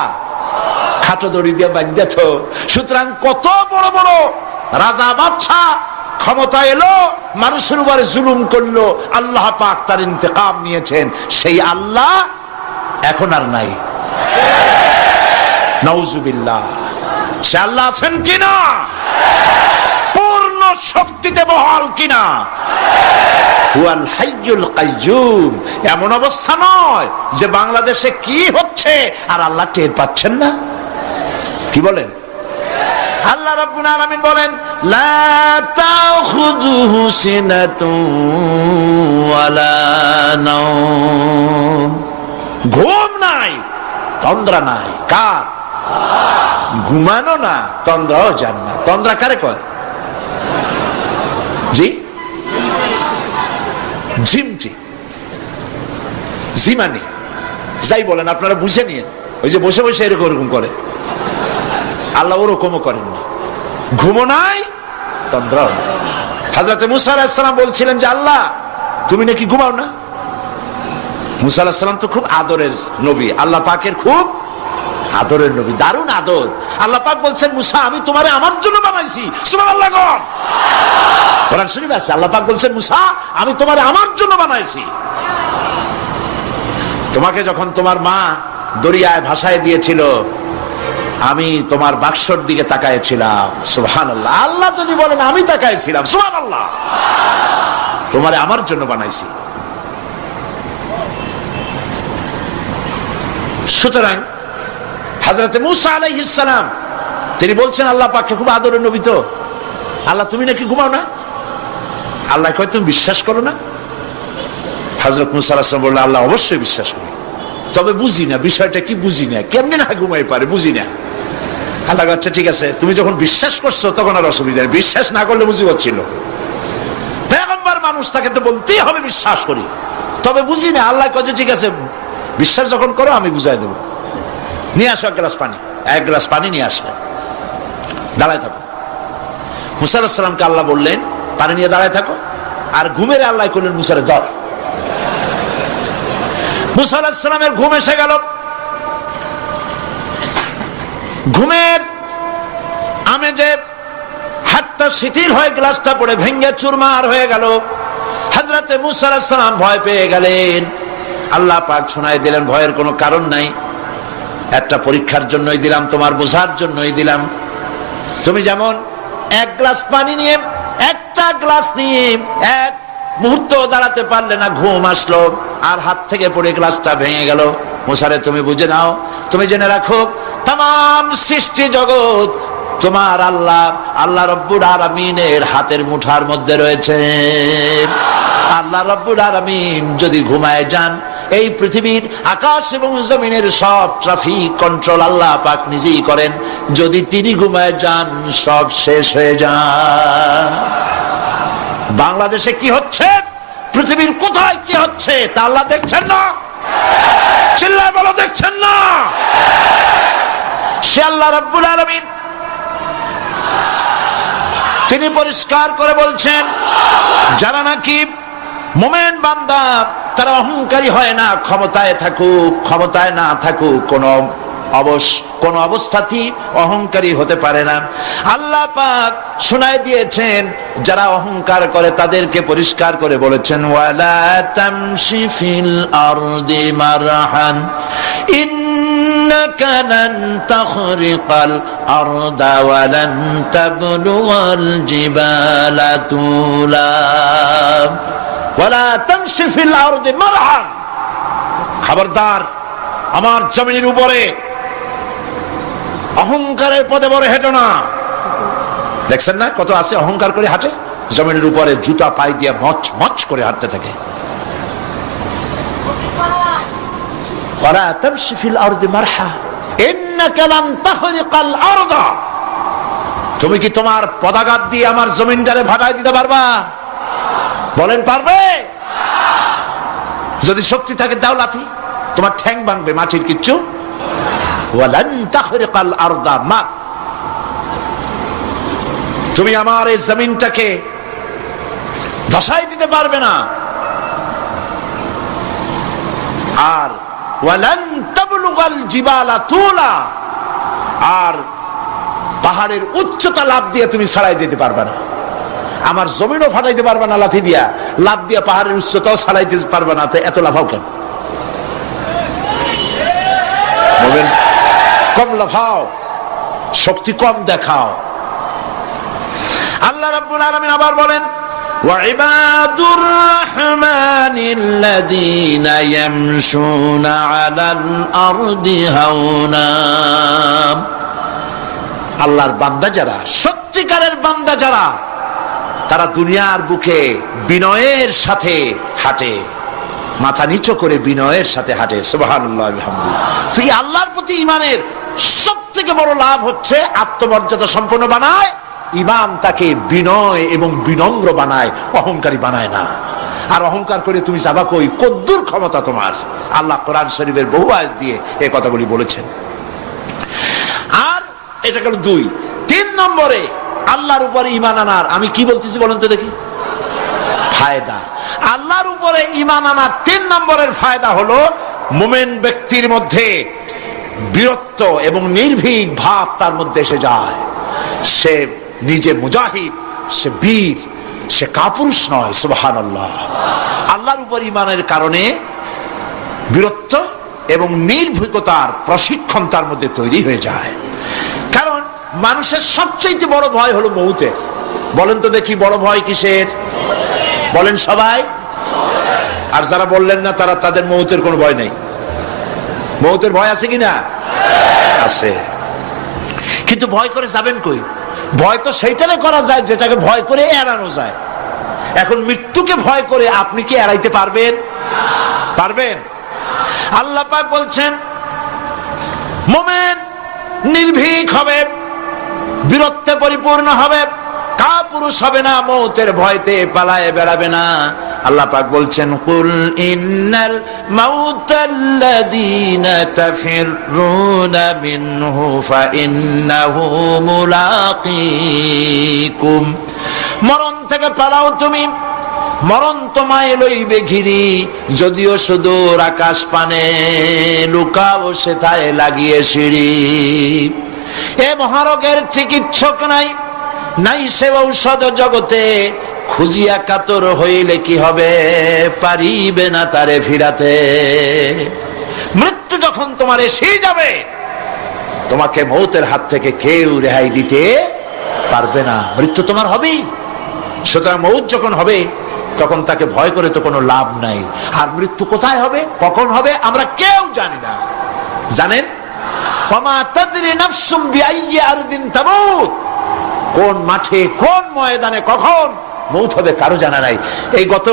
খাটো দড়ি দিয়ে বাঁধে থো। সুতরাং কত বড় বড় রাজা বাদশা ক্ষমতা এলো, মানুষের উপরে জুলুম করলো, আল্লাহ পাক তার ইন্তেকাম নিয়েছেন। সেই আল্লাহ এখন আর নাই, নাউজুবিল্লাহ। সে আল্লাহ আছেন কিনা? পূর্ণ শক্তিতে বহাল কিনা? হুয়াল হাইয়ুল কাইয়্যুম। এমন অবস্থা নয় যে বাংলাদেশে কি হচ্ছে আর আল্লাহ টের পাচ্ছেন না। কি বলেন? আল্লাহ রাব্বুল আলামিন বলেন, লা তাখুযুহু সিনাতুন ওয়ালা নাওম। ঘুম নাই, তন্দ্রা নাই। কার? ঘুমানো না, তন্দ্রাও যান না। তন্দ্রা কারে কয়? জি, ঝিমটি, জিমানি, যাই বলেন আপনারা বুঝে নিয়ে। ওই যে বসে বসে এরকম করে, আল্লাহ ওরকমও করেন না। ঘুমো নাই, তন্দ্রাও নাই। হযরত মুসা আলাইহিস সালাম বলছিলেন যে আল্লাহ তুমি নাকি ঘুমাও না। মুসা আলাইহিস সালাম তো খুব আদরের নবী, আল্লাহ পাকের খুব আদরের নবী, দারুণ আদর। আল্লাহ পাক বলছেন, মুসা আমি তোমারে আমার জন্য বানাইছি। সুবহানাল্লাহ। কোরআন শরীফে আছে, আল্লাহ পাক বলছেন, মুসা আমি তোমারে আমার জন্য বানাইছি। তোমাকে যখন তোমার মা দরিয়ায় ভাসায় দিয়েছিল, আমি তোমার বাক্সর দিকে তাকাইছিলাম। সুবহানাল্লাহ। আল্লাহ যদি বলেন আমি তাকাইছিলাম, সুবহানাল্লাহ। তোমারে আমার জন্য বানাইছি। সুতরাং হযরত মুসা আলাইহিস সালাম তিনি বলছেন আল্লাহ পাককে খুব আদরের নবী, তো আল্লাহ তুমি নাকি ঘুমাও না। আল্লাহ কয় তুমি বিশ্বাস করো না? হযরত মুসা আলাইহিস সালাম বললেন, আল্লাহ অবশ্যই বিশ্বাস করি, তবে বুঝি না বিষয়টা কি, বুঝি না কেমনে না ঘুমাই পারে, বুঝি না। আল্লাহ আচ্ছা ঠিক আছে, তুমি যখন বিশ্বাস করছো তখন আর অসুবিধা নেই, বিশ্বাস না করলে মুসিবত ছিল। পয়গম্বর মানুষ, তাকে তো বলতেই হবে বিশ্বাস করি, তবে বুঝি না। আল্লাহ কয় ঠিক আছে, বিশ্বাস যখন করো আমি বুঝাই দেবো। নিয়ে আসো 1 গ্লাস পানি। 1 গ্লাস পানি নিয়ে আসলে, দাঁড়ায় থাকো। মুসা আলাইহিস সালামকে আল্লাহ বললেন পানি নিয়ে দাঁড়ায় থাকো, আর ঘুমের আল্লাহ করলেন মুসারে ধর। মুসা আলাইহিস সালামের ঘুম এসে গেল। ঘুমের আমেজে হাতটা শিথিল হয়ে গ্লাসটা পড়ে ভেঙে চুরমার হয়ে গেল। হযরত মুসা আলাইহিস সালাম ভয় পেয়ে গেলেন। আল্লাহ পাক শোনায় দিলেন ভয়ের কোনো কারণ নাই। একটা পরীক্ষার জন্যই দিলাম, তোমার বোঝার জন্যই দিলাম। তুমি যেমন এক গ্লাস পানি নিয়ে, একটা গ্লাস নিয়ে এক মুহূর্ত দাঁড়াতে পারলে না, ঘুম আসলো আর হাত থেকে পড়ে গ্লাসটা ভেঙে গেল। মুসারে তুমি বুঝে নাও, তুমি জেনে রাখো, তাম সৃষ্টি জগৎ তোমার আল্লাহ আল্লাহ রব্বুল আলামিনের হাতের মুঠার মধ্যে রয়েছে। আল্লাহ রব্বুল আলামিন যদি ঘুমায় যান, এই পৃথিবীর আকাশ এবং জমিনের সব ট্রাফিক কন্ট্রোল আল্লাহ পাক নিজেই করেন। যদি তিনি ঘুমায় যান, সব শেষ হয়ে যায়। বাংলাদেশে কি হচ্ছে, পৃথিবীর কোথায় কি হচ্ছে তা আল্লাহ দেখছেন না? চিল্লায় বলো, দেখছেন না? সে আল্লাহ রাব্বুল আলামিন তিনি পরিষ্কার করে বলছেন, যারা নাকি মুমিন বান্দা তারা অহংকারী হয় না, ক্ষমতায় থাকুক ক্ষমতায় না থাকুক, কোন অবস্থাতেই অহংকারী হতে পারে না। আল্লাহ পাক শোনায় দিয়েছেন, যারা অহংকার করে তাদেরকে পরিষ্কার করে বলেছেন, ওয়ালা তামশি ফিল আরদি মারহান ইন্নাকা লান তাখরিকাল আরদা ওয়া লান তাবলুগাল জিবালা তুলা ওয়ালা তামশি ফিল আরদি মারহান। খবরদার, আমার জমিনের উপরে অহংকারের পদে বড় হেঁটো না। দেখছেন না কত আছে অহংকার করে হাঁটে, জমিনের উপরে জুতা পায়ে দিয়ে মচ মচ করে হাঁটতে থাকে। ওয়ালা তামশি ফিল আরদি মারহা ইন্নাকা লান তাখরিকাল আরদা। তুমি কি তোমার পদাঘাত দিয়ে আমার জমিনটারে ভাটায় দিতে পারবা? বলেন, পারবে? যদি শক্তি থাকে দাও লাথি, তোমার ঠ্যাং ভাঙবে, মাটির কিচ্ছু। ওয়ালান তাখরিকাল আরদা মা, তুমি আমার এই জমিনটাকে ধসাই দিতে পারবে না। আর ওয়ালান তাবলুগাল জিবালা তুলা, আর পাহাড়ের উচ্চতা লাফ দিয়ে তুমি ছাড়াই যেতে পারবে না। আমার জমিনও ফাটাইতে পারবে না লাথি দিয়া, লাফ দিয়া পাহাড়ের উচ্চতাও ছাড়াইতে পারবে না। তো এত লাফাও কেন? বলবেন কম লাফাও, শক্তি কম দেখাও। আল্লাহ রাব্বুল আলামিন আবার বলেন, ওয়াইবাদুর রাহমানিল্লাযীনা ইয়ামশুনা আলাল আরদি হাওনা। আল্লাহর বান্দা যারা, সত্যিকারের বান্দা যারা, তারা দুনিয়ার বুকে বিনয়ের সাথে হাঁটে, মাথা নিচু করে বিনয়ের সাথে হাঁটে। সুবহানাল্লাহ বিহামদিহি। তো এই আল্লাহর প্রতি ঈমানের সবথেকে বড় লাভ হচ্ছে আত্মমর্যাদা সম্পন্ন বানায়। ঈমান তাকে বিনয় এবং বিনম্র বানায়, অহংকারী বানায় না। আর অহংকার করে তুমি যাবা কই? কদ্দুর ক্ষমতা তোমার? আল্লাহ কোরআন শরীফের বহু আয়াত দিয়ে এই কথাগুলি বলেছেন। আর এটা গেল 2। 3 নম্বরে আল্লাহর উপরে ঈমান আনার, আমি কি বলতেছি বলেন তো দেখি, ফায়দা। আল্লাহর উপরে ঈমান আনার 3 নম্বরের ফায়দা হলো, মুমিন ব্যক্তির মধ্যে বীরত্ব এবং নির্ভীক ভাব তার মধ্যে এসে যায়। সে নিজে মুজাহিদ, সে বীর, সে কাপুরুষ নয়। সুবহানাল্লাহ। আল্লাহর উপর ঈমানের কারণে বীরত্ব এবং নির্ভীকতার প্রশিক্ষণ তার মধ্যে তৈরি হয়ে যায়। কারণ মানুষের সবচেয়ে বড় ভয় হলো মৌতের। বলেন তো দেখি, বড় ভয় কিসের? বলেন সবাই। আর যারা বললেন না, তারা তাদের মৌতের কোনো ভয় নেই। মৌতের ভয় আছে কিনা? আছে। কিন্তু ভয় করে যাবেন কই? ভয় তো সেইটারে করা যায় যেটাকে ভয় করে এড়ানো যায়। এখন মৃত্যুকে ভয় করে আপনি কি এড়াইতে পারবেন? পারবেন? আল্লাহ পাক বলছেন, মুমিন নির্ভীক হবে, বীরত্বে পরিপূর্ণ হবে, কাপুরুষ হবে না, মৌতের ভয়তে পালায়ে বেড়াবে না। আল্লাহ পাক বলছেন, কুল ইন্নাল মাউতাল্লাযীনা তাফিররুনা মিনহু ফাইন্নাহু মুলাকীকুম। মরণ থেকে পালাও তুমি, মরণ তোমায় লইবে ঘিরি, যদিও সুদূর আকাশ পানে, লুকাও সেথায় লাগিয়ে সিঁড়ি। এ মহারোগের চিকিৎসক নাই, নাই সে ঔষধ জগতে, খুঁজিয়া কাতর হইলে কি হবে, পারিবে না তারে ফিরাতে। মৃত্যু যখন তোমার এসে যাবে, তোমাকে মৌতের হাত থেকে কেউ রেহাই দিতে পারবে না, মৃত্যু তোমার হবেই। সুতরাং মৌত যখন হবে তখন তাকে ভয় করে তো কোনো লাভ নাই। আর মৃত্যু কোথায় হবে, কখন হবে, আমরা কেউ জানি না। জানেন, ওমা তাদরি নাফসুম বিআইয়ি আরদিন তামুত, কোন মাঠে কোন ময়দানে কখন মৌত হবে কারো জানা নাই। এই গত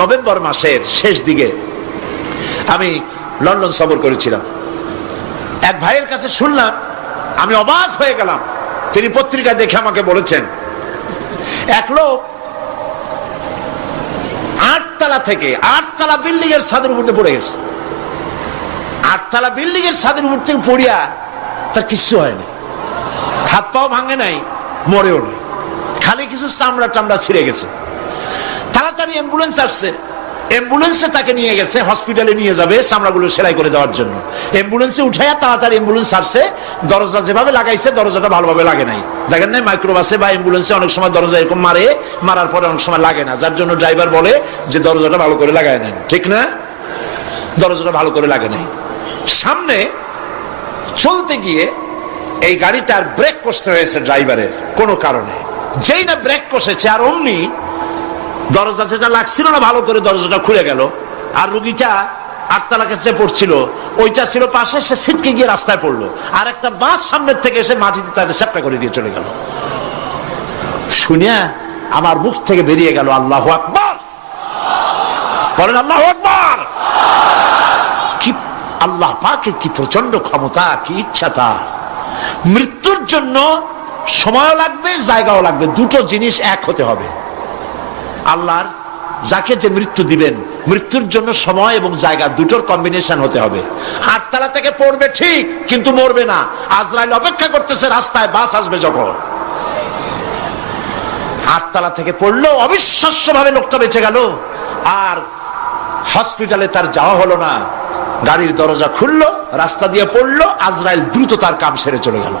নভেম্বর মাসের শেষ দিকে আমি লন্ডন সফর করেছিলাম। এক ভাইয়ের কাছে শুনলাম, আমি অবাক হয়ে গেলাম। তিনি পত্রিকা দেখে আমাকে বলেছেন, এক লোক 8তলা বিল্ডিং এর ছাদের উপর পড়ে গেছে। 8তলা বিল্ডিং এর ছাদের উপর থেকে পড়িয়া তার কিছু হয়নি, হাত পাও ভাঙে নাই, মরেও নাই, খালি কিছু চামড়া টামড়া ছিঁড়ে গেছে। তাড়াতাড়ি অ্যাম্বুলেন্স আসছে, অ্যাম্বুলেন্সে তাকে নিয়ে গেছে, হসপিটালে নিয়ে যাবে চামড়াগুলো সেলাই করে দেওয়ার জন্য। অ্যাম্বুলেন্সে উঠাইয়া তাড়াতাড়ি অ্যাম্বুলেন্স আসছে। দরজা যেভাবে লাগাইছে দরজাটা ভালোভাবে লাগে নাই। দেখেন নাই মাইক্রোবাসে বা অ্যাম্বুলেন্সে অনেক সময় দরজা এরকম মারে, মারার পরে অনেক সময় লাগে না, যার জন্য ড্রাইভার বলে যে দরজাটা ভালো করে লাগায় নেন, ঠিক না? দরজাটা ভালো করে লাগে নাই। সামনে চলতে গিয়ে এই গাড়িটার ব্রেক কষতে হয়েছে ড্রাইভারের কোনো কারণে। যেই না ব্রেক কষেছে আর অমনি দরজা যেটা লাগছিল না ভালো করে দরজাটা খুলে গেল। আর রুগীটা 8তলা কাছে পড়ছিল, ওইটা ছিল পাশে, সে ছিটকে গিয়ে রাস্তায় পড়লো। আর একটা বাস সামনের থেকে এসে মাটিতে তাকে চ্যাপ্টা করে দিয়ে চলে গেল। শুনিয়া আমার মুখ থেকে বেরিয়ে গেল আল্লাহু আকবার। বলেন আল্লাহু আকবার। কি আল্লাহ পাকের কি প্রচন্ড ক্ষমতা, কি ইচ্ছা তার। মৃত্যুর জন্য সময় লাগবে, জায়গাও লাগবে, দুটো জিনিস এক হতে হবে। আল্লাহর যাকে যে মৃত্যু দিবেন, মৃত্যুর জন্য সময় এবং জায়গা দুটোর কম্বিনেশন হতে হবে। 8তলা থেকে পড়বে ঠিক, কিন্তু মরবে না। আজরাইল অপেক্ষা করতেছে রাস্তায়, বাস আসবে যখন। 8তলা থেকে পড়লো, অবিশ্বাস্য ভাবে লোকটা বেঁচে গেল। আর হসপিটালে তার যাওয়া হলো না, গাড়ির দরজা খুললো, রাস্তা দিয়ে পড়লো, আজরাইল দ্রুত তার কাম সেরে চলে গেল।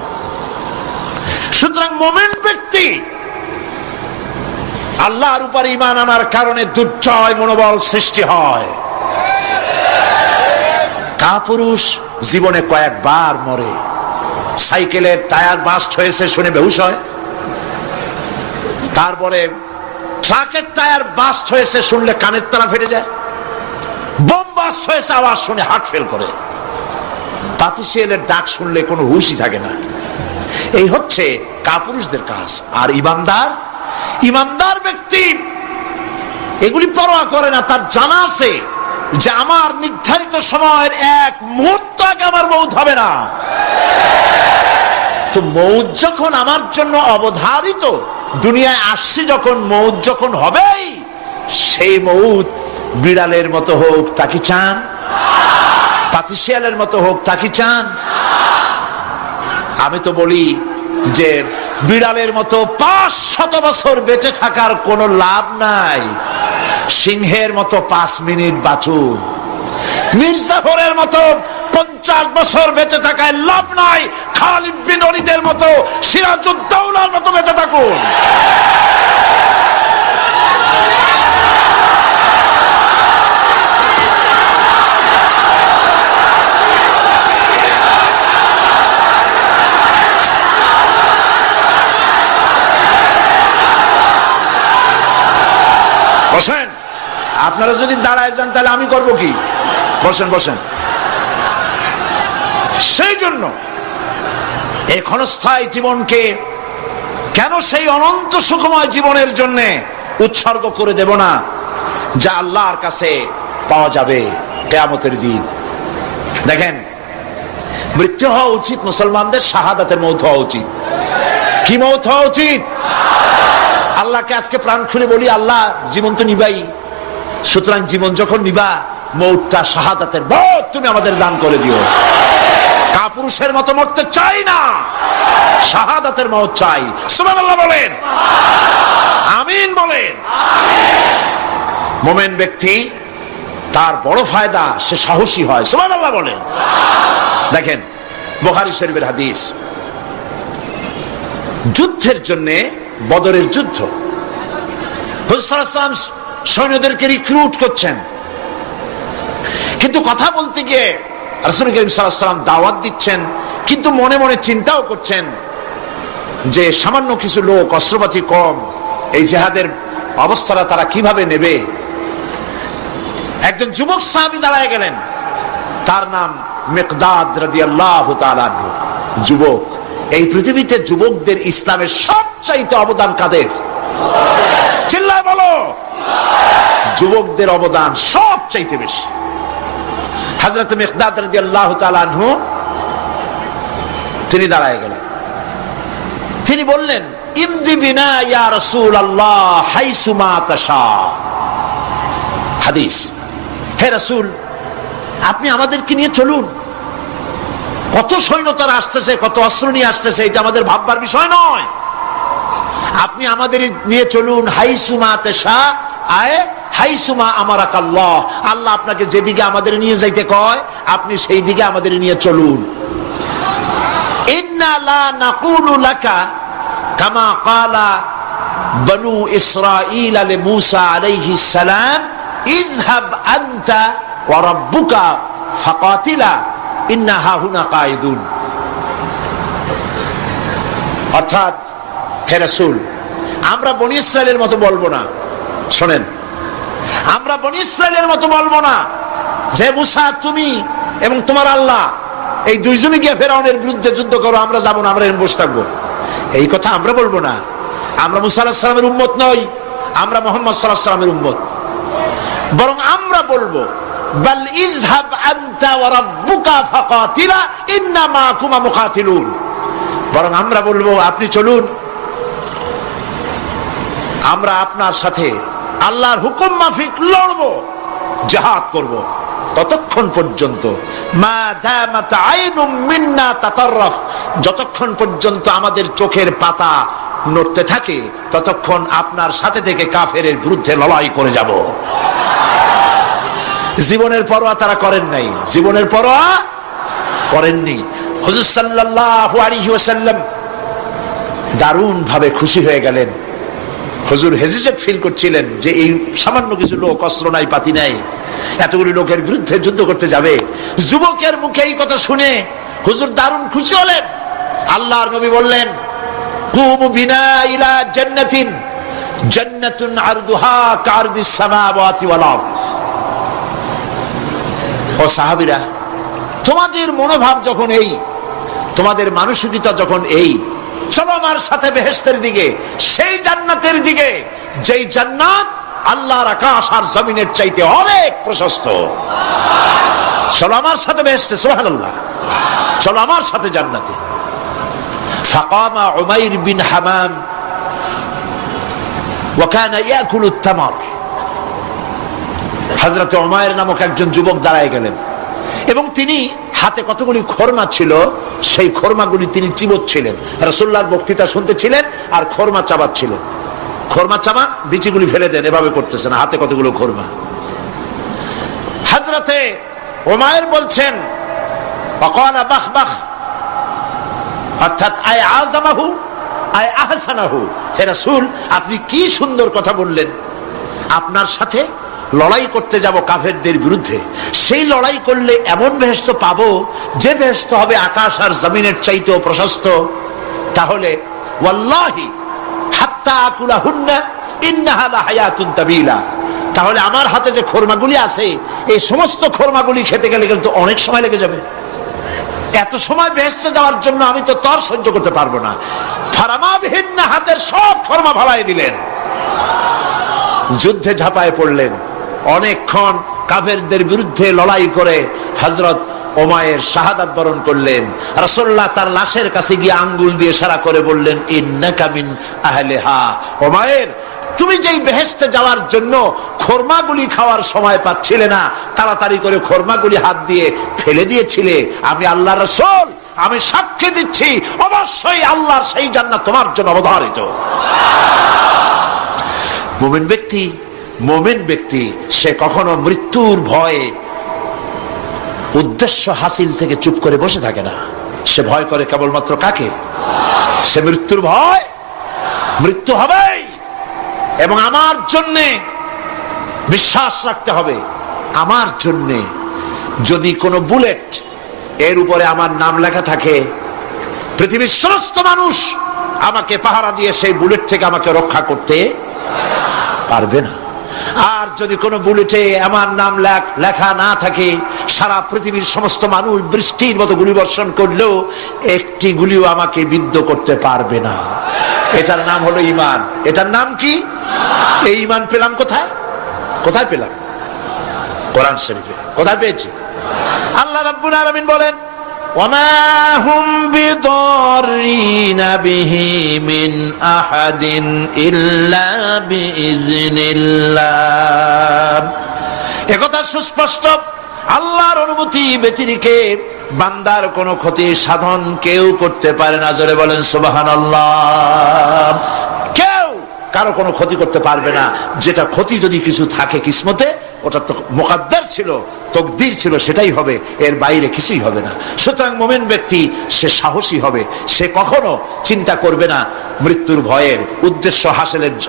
সুতরাং মুমিন ব্যক্তি আল্লাহর উপর ঈমান আনার কারণে দুর্জয় মনোবল সৃষ্টি হয়। কাপুরুষ জীবনে কয়েকবার মরে, সাইকেলের টায়ার বাস্ট হয়েছে শুনে বেহুশ হয়, তারপরে ট্রাকের টায়ার বাস্ট হয়েছে শুনলে কানের তলা ফেটে যায়, বোম বাস্ট হয়েছে আওয়াজ শুনে হার্ট ফেল করে, পাতিশিয়ালের ডাক শুনলে কোনো হুশই থাকে না। এই হচ্ছে কাপুরুষদের কাজ। আর ইমানদার ব্যক্তি এগুলি পরোয়া করে না। তার জানা আছে যে আমার নির্ধারিত সময়ের এক মুহূর্ত আগে আমার মৌত হবে না। তো মৌত যখন আমার জন্য অবধারিত, দুনিয়ায় আসছি যখন, মৌত যখন হবেই, সেই মৌত বিড়ালের মতো হোক তা কি চান? পাতিশিয়ালের মতো হোক তা কি চান? আমি তো বলি যে বিড়ালের মতো 500 বছর বেঁচে থাকার কোনো লাভ নাই। সিংহের মতো 5 মিনিট বাঁচুন। মির্জাফরের মতো 50 বছর বেঁচে থাকায় লাভ নাই। খালিদ বিন ওলীদের মতো, সিরাজউদ্দৌলার মতো বেঁচে থাকুন। বসেন, আপনারা যদি দাঁড়ায় যান তাহলে আমি করব কি? বসেন বসেন। সেই জন্য এই ক্ষণস্থায়ী জীবনকে কেন সেই অনন্ত সুখময় জীবনের জন্য উৎসর্গ করে দেব না, যা আল্লাহর কাছে পাওয়া যাবে কিয়ামতের দিন। দেখেন, মৃত্যু হওয়া উচিত মুসলমানদের শাহাদাতের মৌত হওয়া উচিত। কি মৌত হওয়া উচিত? আল্লাহকে আজকে প্রাণ খুলে বলি, আল্লাহ জীবন তো নিবাই, সুতরাং জীবন যখন নিবা, মৌতটা শাহাদাতের মৌত তুমি আমাদের দান করে দিও। কাপুরুষের মতো মরতে চাই না, শাহাদাতের মৌত চাই। সুবহানাল্লাহ বলেন, আমিন বলেন। মুমিন ব্যক্তি তার বড় ফায়দা, সে সাহসী হয়। সুবহানাল্লাহ বলেন। দেখেন, বুখারী শরীফের হাদিস, যুদ্ধের জন্য, বদরের যুদ্ধ, রাসূল সাল্লাল্লাহু আলাইহি ওয়াসাল্লাম সৈন্যদেরকে রিক্রুট করছেন, কিন্তু কথা বলতে গিয়ে রাসূল করিম সাল্লাল্লাহু আলাইহি ওয়াসাল্লাম দাওয়াত দিচ্ছেন কিন্তু মনে মনে চিন্তাও করছেন যে সামান্য কিছু লোক, অস্ত্রপাতি কম, এই জিহাদের অবস্থাটা তারা কিভাবে নেবে। একজন যুবক সাহাবী দাঁড়ায় গেলেন, তার নাম মিকদাদ রাদিয়াল্লাহু তাআলা আনহু। যুবক, এই পৃথিবীতে যুবকদের ইসলামের সবচাইতে অবদান কাদের? চিল্লায় বলো। যুবকদের অবদান সবচাইতে বেশি। হযরত মিকদাদ রাদিয়াল্লাহু তাআলা আনহু তিনি দাঁড়ায় গেলেন, তিনি বললেন, ইমদি বিনা ইয়া রাসূলুল্লাহ হাইসুমা তাশা। হাদিস, হে রাসূল, আপনি আমাদেরকে নিয়ে চলুন। কত সৈন্য তারা আসতেছে, কত অস্ত্র নিয়ে আসতেছে, এটা আমাদের ভাববার বিষয় নয়। আপনি আমাদের নিয়ে চলুন। হাইসুমা তাশা আয় হাইসুমা আমারাকাল্লাহ, আল্লাহ আপনাকে যেদিকে আমাদের নিয়ে যাইতে কয় আপনি সেই দিকে আমাদের নিয়ে চলুন। ইন্না লা নাকুলু লাকা কামা ক্বালা বনু ইসরাঈল লিমূসা আলাইহিস সালাম ইযহাব আনতা ওয়া রাব্বুকা ফাকাতিলা ইন্না হাহুনা কাঈদুন। অর্থাৎ, হে রাসূল, আমরা বনি ইসরাইলের মতো বলবো না। শোনেন, আমরা বনি ইসরাইলের মতো বলবো না যে মুসা তুমি এবং তোমার আল্লাহ এই দুইজনে গিয়ে ফেরাউনের বিরুদ্ধে যুদ্ধ করো, আমরা যাবো না, আমরা এখানে বসে থাকবো। এই কথা আমরা বলবো না। আমরা মুসা আলাইহিস সালামের উম্মত নই, আমরা মুহাম্মদ সাল্লাল্লাহু আলাইহি ওয়াসাল্লামের উম্মত। বরং আমরা বলবো বাল ইযহাব আনতা ওয়া রাব্বুকা ফাকাতিলা ইন্না মাকুমা মুকাতিলুন। বরং আমরা বলবো আপনি চলুন, আমরা আপনার সাথে আল্লাহর হুকুম মাফিক লড়বো, জিহাদ করব। ততক্ষণ পর্যন্ত মা দামাত আইনুম মিন্না তাতাররাফ, যতক্ষণ পর্যন্ত আমাদের চোখের পাতা নড়তে থাকে ততক্ষণ আপনার সাথে থেকে কাফেরের বিরুদ্ধে লড়াই করে যাব। জীবনের পরোয়া তারা করেন নাই, জীবনের পরোয়া করেননি। হুজুর সাল্লাল্লাহু আলাইহি ওয়াসাল্লাম দারুণ ভাবে খুশি হয়ে গেলেন। হুজুর হেজিটেট ফিল করছিলেন যে এই সামান্য কিছু লোক, অস্ত্র নাই, পাতি নাই, এতগুলি লোকের বিরুদ্ধে যুদ্ধ করতে যাবে। যুবকের মুখে এই কথা শুনে হুজুর দারুণ খুশি হলেন। আল্লাহর নবী বললেন, কুমু বিনা ইলা জান্নাতিন জান্নাতুন আরদুহা কারদিস সামাওয়াতি ওয়াল আরদ। ও সাহাবীরা, তোমাদের মনোভাব যখন এই, তোমাদের মানসিকতা যখন এই, চলো আমার সাথে বেহেশতের দিকে, সেই জান্নাতের দিকে যেই জান্নাত আল্লাহর আকাশ আর জমিনের চাইতে অনেক প্রশস্ত। চলো আমার সাথে বেহেশতে, সুবহানাল্লাহ, চলো আমার সাথে জান্নাতে। ফাকামা উমাইর বিন হামাম ওয়া কানা ইয়াকুলু আত-তামার। হযরত উমাইর নামক একজন যুবক দাঁড়ায় গেলেন এবং তিনি হাতে কতগুলি খরমা ছিল, সেই খরমাগুলি তিনি চিবোচ্ছিলেন। রাসূলুল্লাহর বক্তৃতা শুনতেছিলেন আর খরমা চাবাচ্ছিলেন। খরমা চাবান, বিচিগুলি ফেলে দেন, এভাবে করতেছেন, হাতে কতগুলো খরমা। হযরতে উমাইর বলছেন, ওয়াকালা বাখ বাখ, অর্থাৎ আয় আযমাহু আয় আহসানাহু। হে রাসূল, আপনি কি সুন্দর কথা বললেন। আপনার সাথে লড়াই করতে যাব কাফেরদের বিরুদ্ধে, সেই লড়াই করলে এমন বেহেশত পাবো যে বেহেশত হবে আকাশ আর জমিনের চাইতেও প্রশস্ত। তাহলে ওয়াল্লাহি হাত্তা আকুলাহুন্না ইন্নাহা লাহায়াতুন তাবিলা, তাহলে আমার হাতে যে খরমাগুলি আছে এই সমস্ত খরমাগুলি খেতে গেলে কিন্তু অনেক সময় লেগে যাবে। এত সময় বেহেশতে যাওয়ার জন্য আমি তো তর সহ্য করতে পারবো না। ফারামাবিহিন্ন, হাতের সব খরমা ভালাই দিলেন, যুদ্ধে ঝাঁপায় পড়লেন। অনেকক্ষণ কাফেরদের বিরুদ্ধে লড়াই করে হযরত উমাইর শাহাদাত বরণ করলেন। রাসূলুল্লাহ তার লাশের কাছে গিয়ে আঙ্গুল দিয়ে ইশারা করে বললেন, ইন্নাকা মিন আহলিহা। উমাইর, তুমি যেই বেহেশতে যাওয়ার জন্য খরমাগুলি খাওয়ার সময় পাচ্ছিলে না, তাড়াতাড়ি করে খরমাগুলি হাত দিয়ে ফেলে দিয়েছিলে, আমি আল্লাহর রাসূল, আমি সাক্ষী দিচ্ছি অবশ্যই আল্লাহর সেই জান্নাত তোমার জন্য অবধারিত। মুমিন ব্যক্তি সে কখনো মৃত্যুর ভয়ে উদ্দেশ্য হাসিল থেকে চুপ করে বসে থাকে না। সে ভয় করে কেবলমাত্র কাকে? সে মৃত্যুর ভয়, মৃত্যু হবেই। এবং আমার জন্যে বিশ্বাস রাখতে হবে, আমার জন্যে যদি কোনো বুলেট এর উপরে আমার নাম লেখা থাকে পৃথিবীর সমস্ত মানুষ আমাকে পাহারা দিয়ে সেই বুলেট থেকে আমাকে রক্ষা করতে পারবে না। আর যদি কোনো বুলেটে আমার নাম লেখা না থাকে, সারা পৃথিবীর সমস্ত মানুষ বৃষ্টির মতো গুলি বর্ষণ করলেও একটি গুলিও আমাকে বিদ্ধ করতে পারবে না। এটার নাম হলো ঈমান। এটার নাম কি? এই ঈমান পেলাম কোথায়? কোথায় পেলাম? কোরআন শরীফে। কোথায় পেয়েছি? আল্লাহ রাব্বুল আলামিন বলেন, ওয়ামা হুম বিদরিনা বিহি মিন আহাদিন ইল্লা বিইজনিল্লাহ। একথা সুস্পষ্ট, আল্লাহর অনুমতি ব্যতিরেকে বান্দার কোনো ক্ষতি সাধন কেউ করতে পারে না। জোরে বলেন সুবহানাল্লাহ। কেউ কারো কোনো ক্ষতি করতে পারবে না। যেটা ক্ষতি যদি কিছু থাকে কিসমতে, ওটা তো মুকদ্দার ছিল, তকদির ছিল, সেটাই হবে, এর বাইরে কিছুই হবে না। সুতরাং মুমিন ব্যক্তি সে সাহসী হবে, সে কখনো চিন্তা করবে না মৃত্যুর ভয়ের। উদ্দেশ্য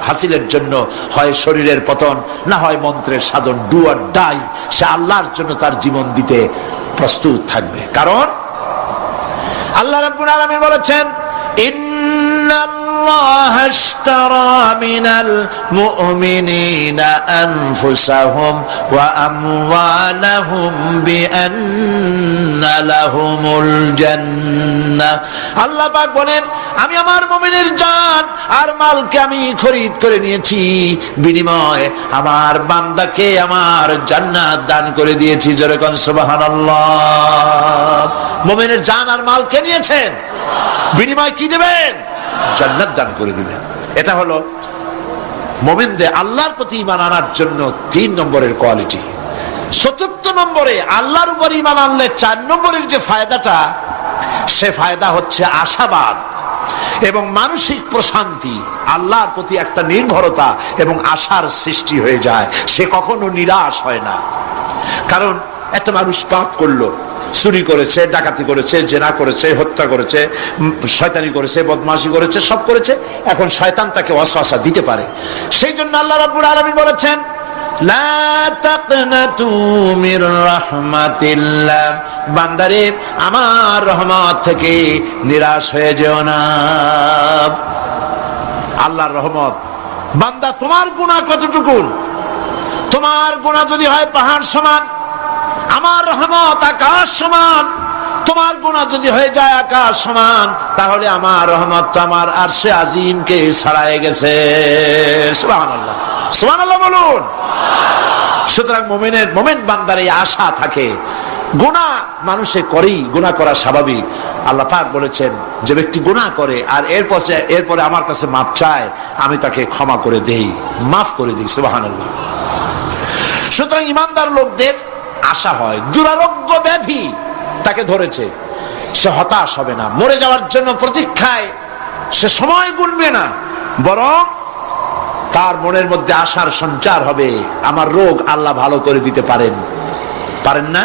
হাসিলের জন্য হয় শরীরের পতন, না হয় মন্ত্রের সাধন, ডু অর ডাই। সে আল্লাহর জন্য তার জীবন দিতে প্রস্তুত থাকবে। কারণ আল্লাহ রাব্বুল আলামিন বলেছেন, ইন্নাল্লাহা আশতারা মিনাল মুমিনিনা আনফুসাহুম ওয়া আমওয়ালাহুম বিআন্না লাহুমুল জান্নাহ। আল্লাহ পাক বলেন, আমি আমার মুমিনের জান আর মালকে আমি খরিদ করে নিয়েছি, বিনিময়ে আমার বান্দাকে আমার জান্নাত দান করে দিয়েছি। জোরে কোন সুবহানাল্লাহ। মুমিনের জান আর মালকে নিয়েছেন, বিনিময় কি দেবেন? জান্নাত দান করে দিবেন। এটা হলো মুমিনদের আল্লাহর প্রতি ঈমান আনার জন্য 3 নম্বরের কোয়ালিটি। 4th নম্বরে আল্লাহর উপর ঈমান আনলে 4 নম্বরের যে ফায়দাটা, সে ফায়দা হচ্ছে আশাবাদ এবং মানসিক প্রশান্তি। আল্লাহর প্রতি একটা নির্ভরতা এবং আশার সৃষ্টি হয়ে যায়। সে কখনো নিরাশ হয় না। কারণ একটা মানুষ পাপ করলো, চুরি করেছে, ডাকাতি করেছে, জেনা করেছে, হত্যা করেছে, শয়তানি করেছে, বদমাশি করেছে, সব করেছে। এখন শয়তান তাকে ওয়াসওয়াসা দিতে পারে। সেই জন্য আল্লাহ রাব্বুল আলামিন বলেছেন, লা তাকনাতু মির রাহমাতিল্লাহ। বান্দারে, আমার রহমত থেকে নিরাশ হয়ে যেও না। আল্লাহর রহমত। বান্দা, তোমার গুনাহ কতটুকু? তোমার গুনাহ যদি হয় পাহাড় সমান, আমার রহমত আকাশ সমান। তোমার গুনাহ যদি হয়ে যায় আকাশ সমান, তাহলে আমার রহমত তো আমার আরশে আজিমকে ছাড়াই গেছে। সুবহানাল্লাহ, সুবহানাল্লাহ বলুন। সুতরাং মুমিন বান্দার এই আশা থাকে। গুনাহ মানুষে করেই, গুনাহ করা স্বাভাবিক। আল্লাহ পাক বলেছেন, যে ব্যক্তি গুনাহ করে আর এরপরে আমার কাছে মাপ চায়, আমি তাকে ক্ষমা করে দেই, মাফ করে দিই। সুবহানাল্লাহ। সুতরাং ইমানদার লোকদের আশা হয়, দুরারোগ্য ব্যাধি তাকে ধরেছে, সে হতাশ হবে না। মরে যাওয়ার জন্য প্রতীক্ষায় সে সময় গুনবে না, বরং তার মনের মধ্যে আশার সঞ্চার হবে, আমার রোগ আল্লাহ ভালো করে দিতে পারেন না?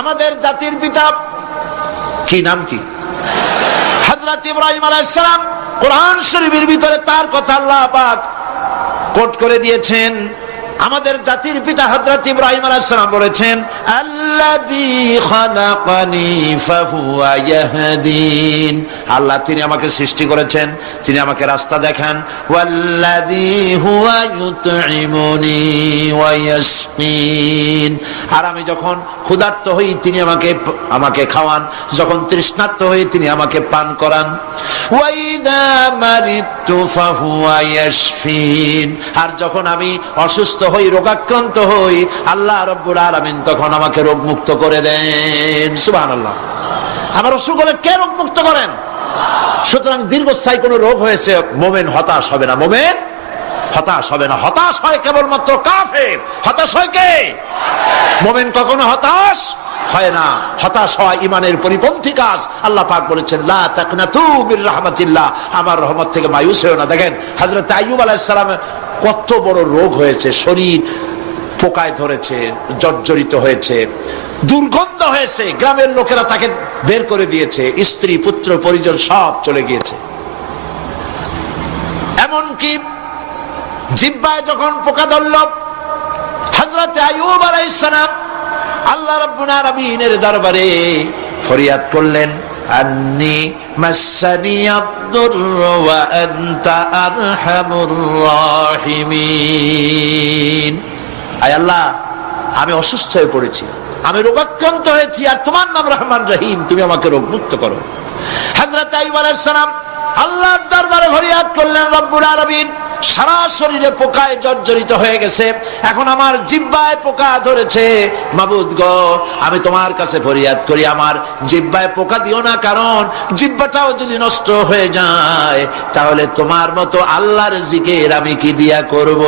আমাদের জাতির পিতা কি নাম কি? হযরত ইব্রাহিম আলাইহিস সালাম। কোরআন শরীফের ভিতরে তার কথা আল্লাহ পাক কোট করে দিয়েছেন। আমাদের জাতির পিতা হযরত ইব্রাহিম আলাইহিস সালাম বলেছেন, আল্লাযী খালাকানি ফাহুয়া ইয়াহদিন। আল্লাহ তিনি আমাকে সৃষ্টি করেছেন, তিনি আমাকে রাস্তা দেখান। ওয়াল্লাযী হুয়া ইউতঈমুনি ওয়া ইয়াসকিন। আর আমি যখন ক্ষুধার্ত হই তিনি আমাকে খাওয়ান, যখন তৃষ্ণার্ত হই তিনি আমাকে পান করান। ওয়া ইযা মারিতু ফাহুয়া ইয়াশফিন। আর যখন আমি অসুস্থ হই, রোগাক্রান্ত হই, আল্লাহ রাব্বুল আলামিন তখন আমাকে রোগ মুক্ত করে দেন। সুবহানাল্লাহ। আমার অসুখ হলে কে রোগ মুক্ত করেন? সুতরাং দীর্ঘস্থায়ী কোন রোগ হয়েছে, মুমিন হতাশ হবে না। মুমিন হতাশ হবে না। হতাশ হয় কেবলমাত্র কাফের। হতাশ হয় কে? মুমিন কখনো হতাশ হয় না। হতাশ হওয়া ইমানের পরিপন্থী কাজ। আল্লাহ পাক বলেছেন, লা তাকনাতু মির রাহমাতিল্লাহ। আমার রহমত থেকে মায়ুস হও না। দেখেন হযরত আইয়ুব আলাইহিস সালামের কত বড় রোগ হয়েছে, শরীর পোকায় ধরেছে, জর্জরিত হয়েছে, দুর্গন্ধ হয়েছে, গ্রামের লোকেরা তাকে বের করে দিয়েছে, স্ত্রী পুত্র পরিজন সব চলে গিয়েছে। এমনকি জিহ্বায় যখন পোকা ধরল, হযরত আইয়ুব আলাইহিস সালাম আল্লাহ রাব্বুল আলামিনের দরবারে ফরিয়াদ করলেন, আন্নী মাসসানিয়াদ-দুররু ওয়া আনতা আরহামুর রাহিমিন। আয় আল্লাহ, আমি অসুস্থ হয়ে পড়েছি, আমি রোগাক্রান্ত হয়েছি, আর তোমার নাম রহমান রহিম, তুমি আমাকে রোগমুক্ত করো। হযরত আইয়ুব আলাইহিস সালাম আল্লাহর দরবারে ফরিয়াদ করলেন, রব্বুল আলামিন, সারা শরীরে পোকায় জর্জরিত হয়ে গেছে, এখন আমার জিহ্বায় পোকা ধরেছে, মাবুদ গো, আমি তোমার কাছে ফরিয়াদ করি, আমার জিহ্বায় পোকা দিও না, কারণ জিহ্বাটাও যদি নষ্ট হয়ে যায় তাহলে তোমার মতো আল্লাহর জিকির আমি কি দিয়া করব।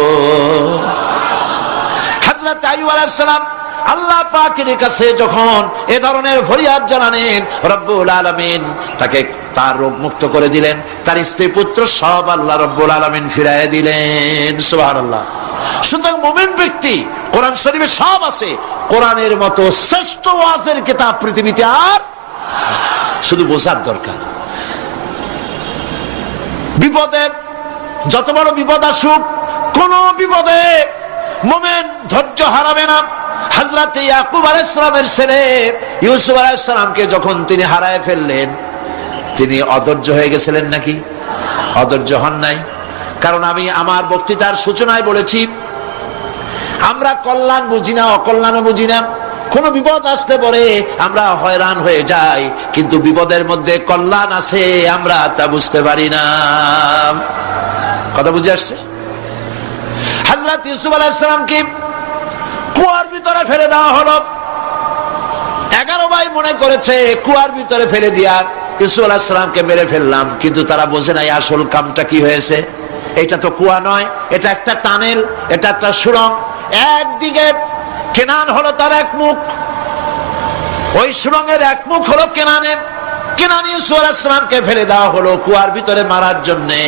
হযরত আইয়ুব আলাইহিস সালাম আল্লাহ পাকের কাছে যখন এ ধরনের ফরিয়াদ জানালেন, রব্বুল আলামিন তাকে তার রোগ মুক্ত করে দিলেন, তার স্ত্রী পুত্র সব আল্লাহ রব্বুল আলামিন ফিরাইয়া দিলেন। সুবহানাল্লাহ। সুতরাং মুমিন ব্যক্তি, কোরআন শরীফে সব আছে, কোরআনের মতো শ্রেষ্ঠ ওয়াজের কিতাব পৃথিবীতে আর, শুধু বোঝার দরকার। বিপদে, যত বড় বিপদ আসুক, কোন বিপদে মুমিন ধৈর্য হারাবে না। হযরত ইয়াকুব আলাইহিস সালামের ছেলে ইউসুফ আলাইহিস সালামকে যখন তিনি হারায় ফেললেন, তিনি অধৈর্য হয়ে গেছিলেন নাকি? অধৈর্য হন নাই। কারণ আমি আমার বক্তৃতার সূচনায় বলেছি, আমরা কল্যাণ বুঝি না, অকল্যাণও বুঝি না। কোন বিপদ আসতে পরে আমরা হয়রান হয়ে যাই, কিন্তু বিপদের মধ্যে কল্যাণ আছে আমরা তা বুঝতে পারি না। কথা বুঝে আসছে? হযরত ইউসুফ আলাইহিস সালামকে কুয়ার ভিতরে ফেলে দেওয়া হলো। 11 ভাই মনে করেছে কুয়ার ভিতরে ফেলে দিয়া ইউসুফ আলাইহিস সালামকে মেরে ফেললাম, কিন্তু তারা বোঝে নাই আসল কামটা কি হয়েছে। এটা তো কুয়া নয়, এটা একটা টানেল, এটা একটা সুড়ঙ্গ। একদিকে কেনান হলো তার এক মুখ, ওই সুড়ঙ্গের এক মুখ হলো কেনানের। কেনান ইউসুফ আলাইহিস সালামকে ফেলে দেওয়া হলো কুয়ার ভিতরে মারার জন্যে,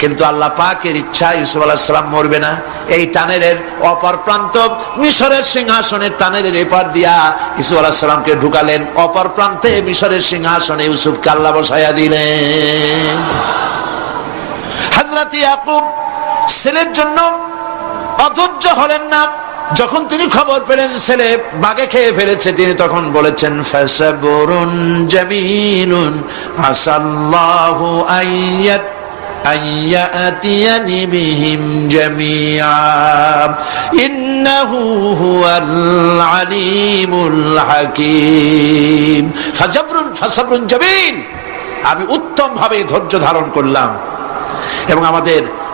কিন্তু আল্লাহ পাকের ইচ্ছা ইউসুফ আলাইহিস সালাম মরবে না। এই টানেলের অপর প্রান্ত, মিশরের সিংহাসনের টানেলের এপার দিয়া ইউসুফ আলাইহিস সালামকে ঢুকালেন, অপর প্রান্তে মিশরের সিংহাসনে ইউসুফকে আল্লাহ বসাইয়া দিলেন। হযরত ইয়াকুব ছেলের জন্য অধৈর্য হলেন না। যখন তিনি খবর পেলেন ছেলে বাঘে খেয়ে ফেলেছে, তিনি তখন বলেছেন, ফাসাবরুন জামিলুন আসাল্লাহু আইয়াত আইয়াতিয়ানি বিহিম জামিআ ইন্নাহু হুয়াল আলিমুল হাকীম। ফাসাবরুন জামিল, আমি উত্তম ভাবে ধৈর্য ধারণ করলাম, এবং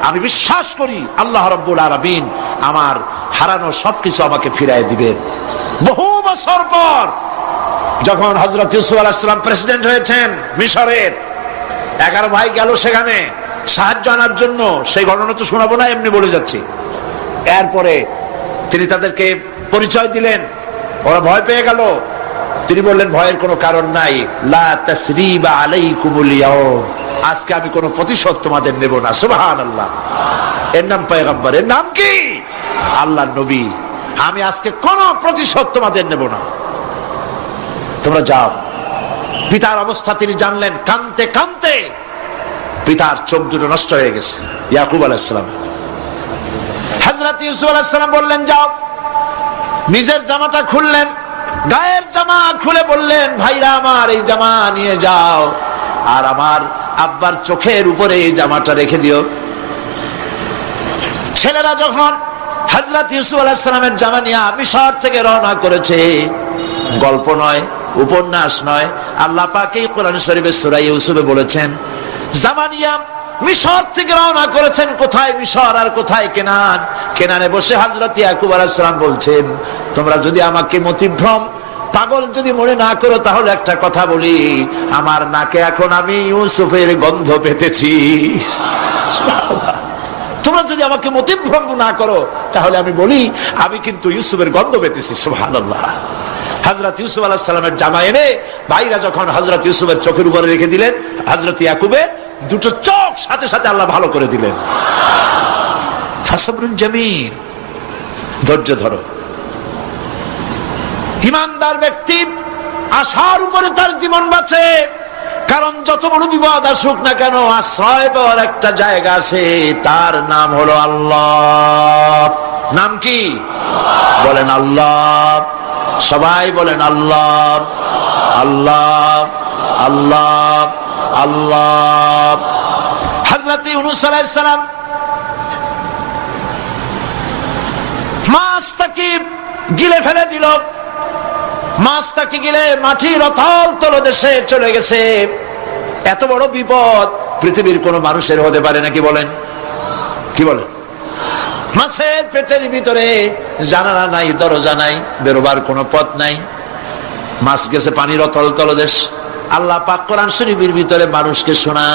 আমি বিশ্বাস করি আল্লাহ রাব্বুল আলামিন আমার হারানো সবকিছু আমাকে ফিরায় দিবেন। বহু বছর পর যখন হযরত ইউসুফ আলাইহিস সালাম প্রেসিডেন্ট হয়েছেন মিশরের, 11 ভাই গেল সেখানে সাহায্য আনার জন্য। সেই ঘটনা তো শোনাবো না, এমনি বলে যাচ্ছি। এরপরে তিনি তাদেরকে পরিচয় দিলেন, ওরা ভয় পেয়ে গেল। তিনি বললেন, ভয়ের কোনো কারণ নাই, লা তাসরিবা আলাইকুমুল ইয়াউম, আজকে আমি কোনো প্রতিশোধ তোমাদের নেব না। সুবহানাল্লাহ। এর নাম পয়গম্বর, এর নাম কি? আল্লাহর নবী। আমি আজকে কোনো প্রতিশোধ তোমাদের নেব না, তোমরা যাও। পিতার অবস্থা তিনি জানলেন, কাঁদতে কাঁদতে পিতার চোখ দুটো নষ্ট হয়ে গেছে। ইয়াকুব আলাইহিস সালাম, হযরত ইউসুফ আলাইহিস সালাম বললেন, যাও। নিজের জামাটা খুললেন, গায়ের জামা খুলে বললেন, ভাইরা আমার, এই জামা নিয়ে যাও, আর আমার আব্বার চোখের উপরে এই জামাটা রেখে দিও। ছেলেরা যখন হযরত ইউসুফ আলাইহিস সালামের জামা নিয়ে মিশর থেকে রওনা করেছে, গল্প নয়, উপন্যাস নয়, আল্লাহ পাক এই কোরআন শরীফের সূরা ইউসুফে বলেছেন, জামা নিয়ে মিশর থেকে রওনা করেছেন। কোথায় মিশর আর কোথায় কেনান? কেনানে বসে হযরত ইয়াকুব আলাইহিস সালাম বলছেন, তোমরা যদি আমাকে মতিভ্রম পাগল যদি মনে না করো, তাহলে একটা কথা বলি, আমার নাকে এখন আমি ইউসুফের গন্ধ পেতেছি। তোমরা যদি আমাকে মতিভ্রম না করো, তাহলে আমি বলি, আমি কিন্তু ইউসুফের গন্ধ পেতেছি। সুবহানাল্লাহ। হযরত ইউসুফ আলাইহিস সালামের জামা এনে ভাইরা যখন হযরত ইউসুফের চোখের উপরে রেখে দিলেন, হযরত ইয়াকুবের দুটো চোখ সাথে সাথে আল্লাহ ভালো করে দিলেন। ফাসাবরুন জামিল, ধৈর্য ধরো। ইমানদার ব্যক্তি আশার উপরে তার জীবন বাঁচে, কারণ যত বড় বিপদ আসুক না কেন, আশ্রয় পাওয়ার একটা জায়গা আছে, তার নাম হলো আল্লাহ। নাম কি? বলেন আল্লাহ। সবাই বলেন আল্লাহ, আল্লাহ, আল্লাহ আল্লাহ। হযরত ইউনূস আলাইহিস সালাম মাছটাকে গিলে ফেলে দিল, মাছটাকে গিলে মাটির অতল তলদেশে চলে গেছে। এত বড় বিপদ পৃথিবীর কোন মানুষের হতে পারে নাকি বলেন? কি বলেন? মাছের পেটের ভিতরে জানালা নাই, দরজা নাই, বেরোবার কোনো পথ নাই, মাছ গেছে পানির অতল তলদেশ। আল্লাহ পাক কোরআন শরীফের ভিতরে মানুষকে শোনা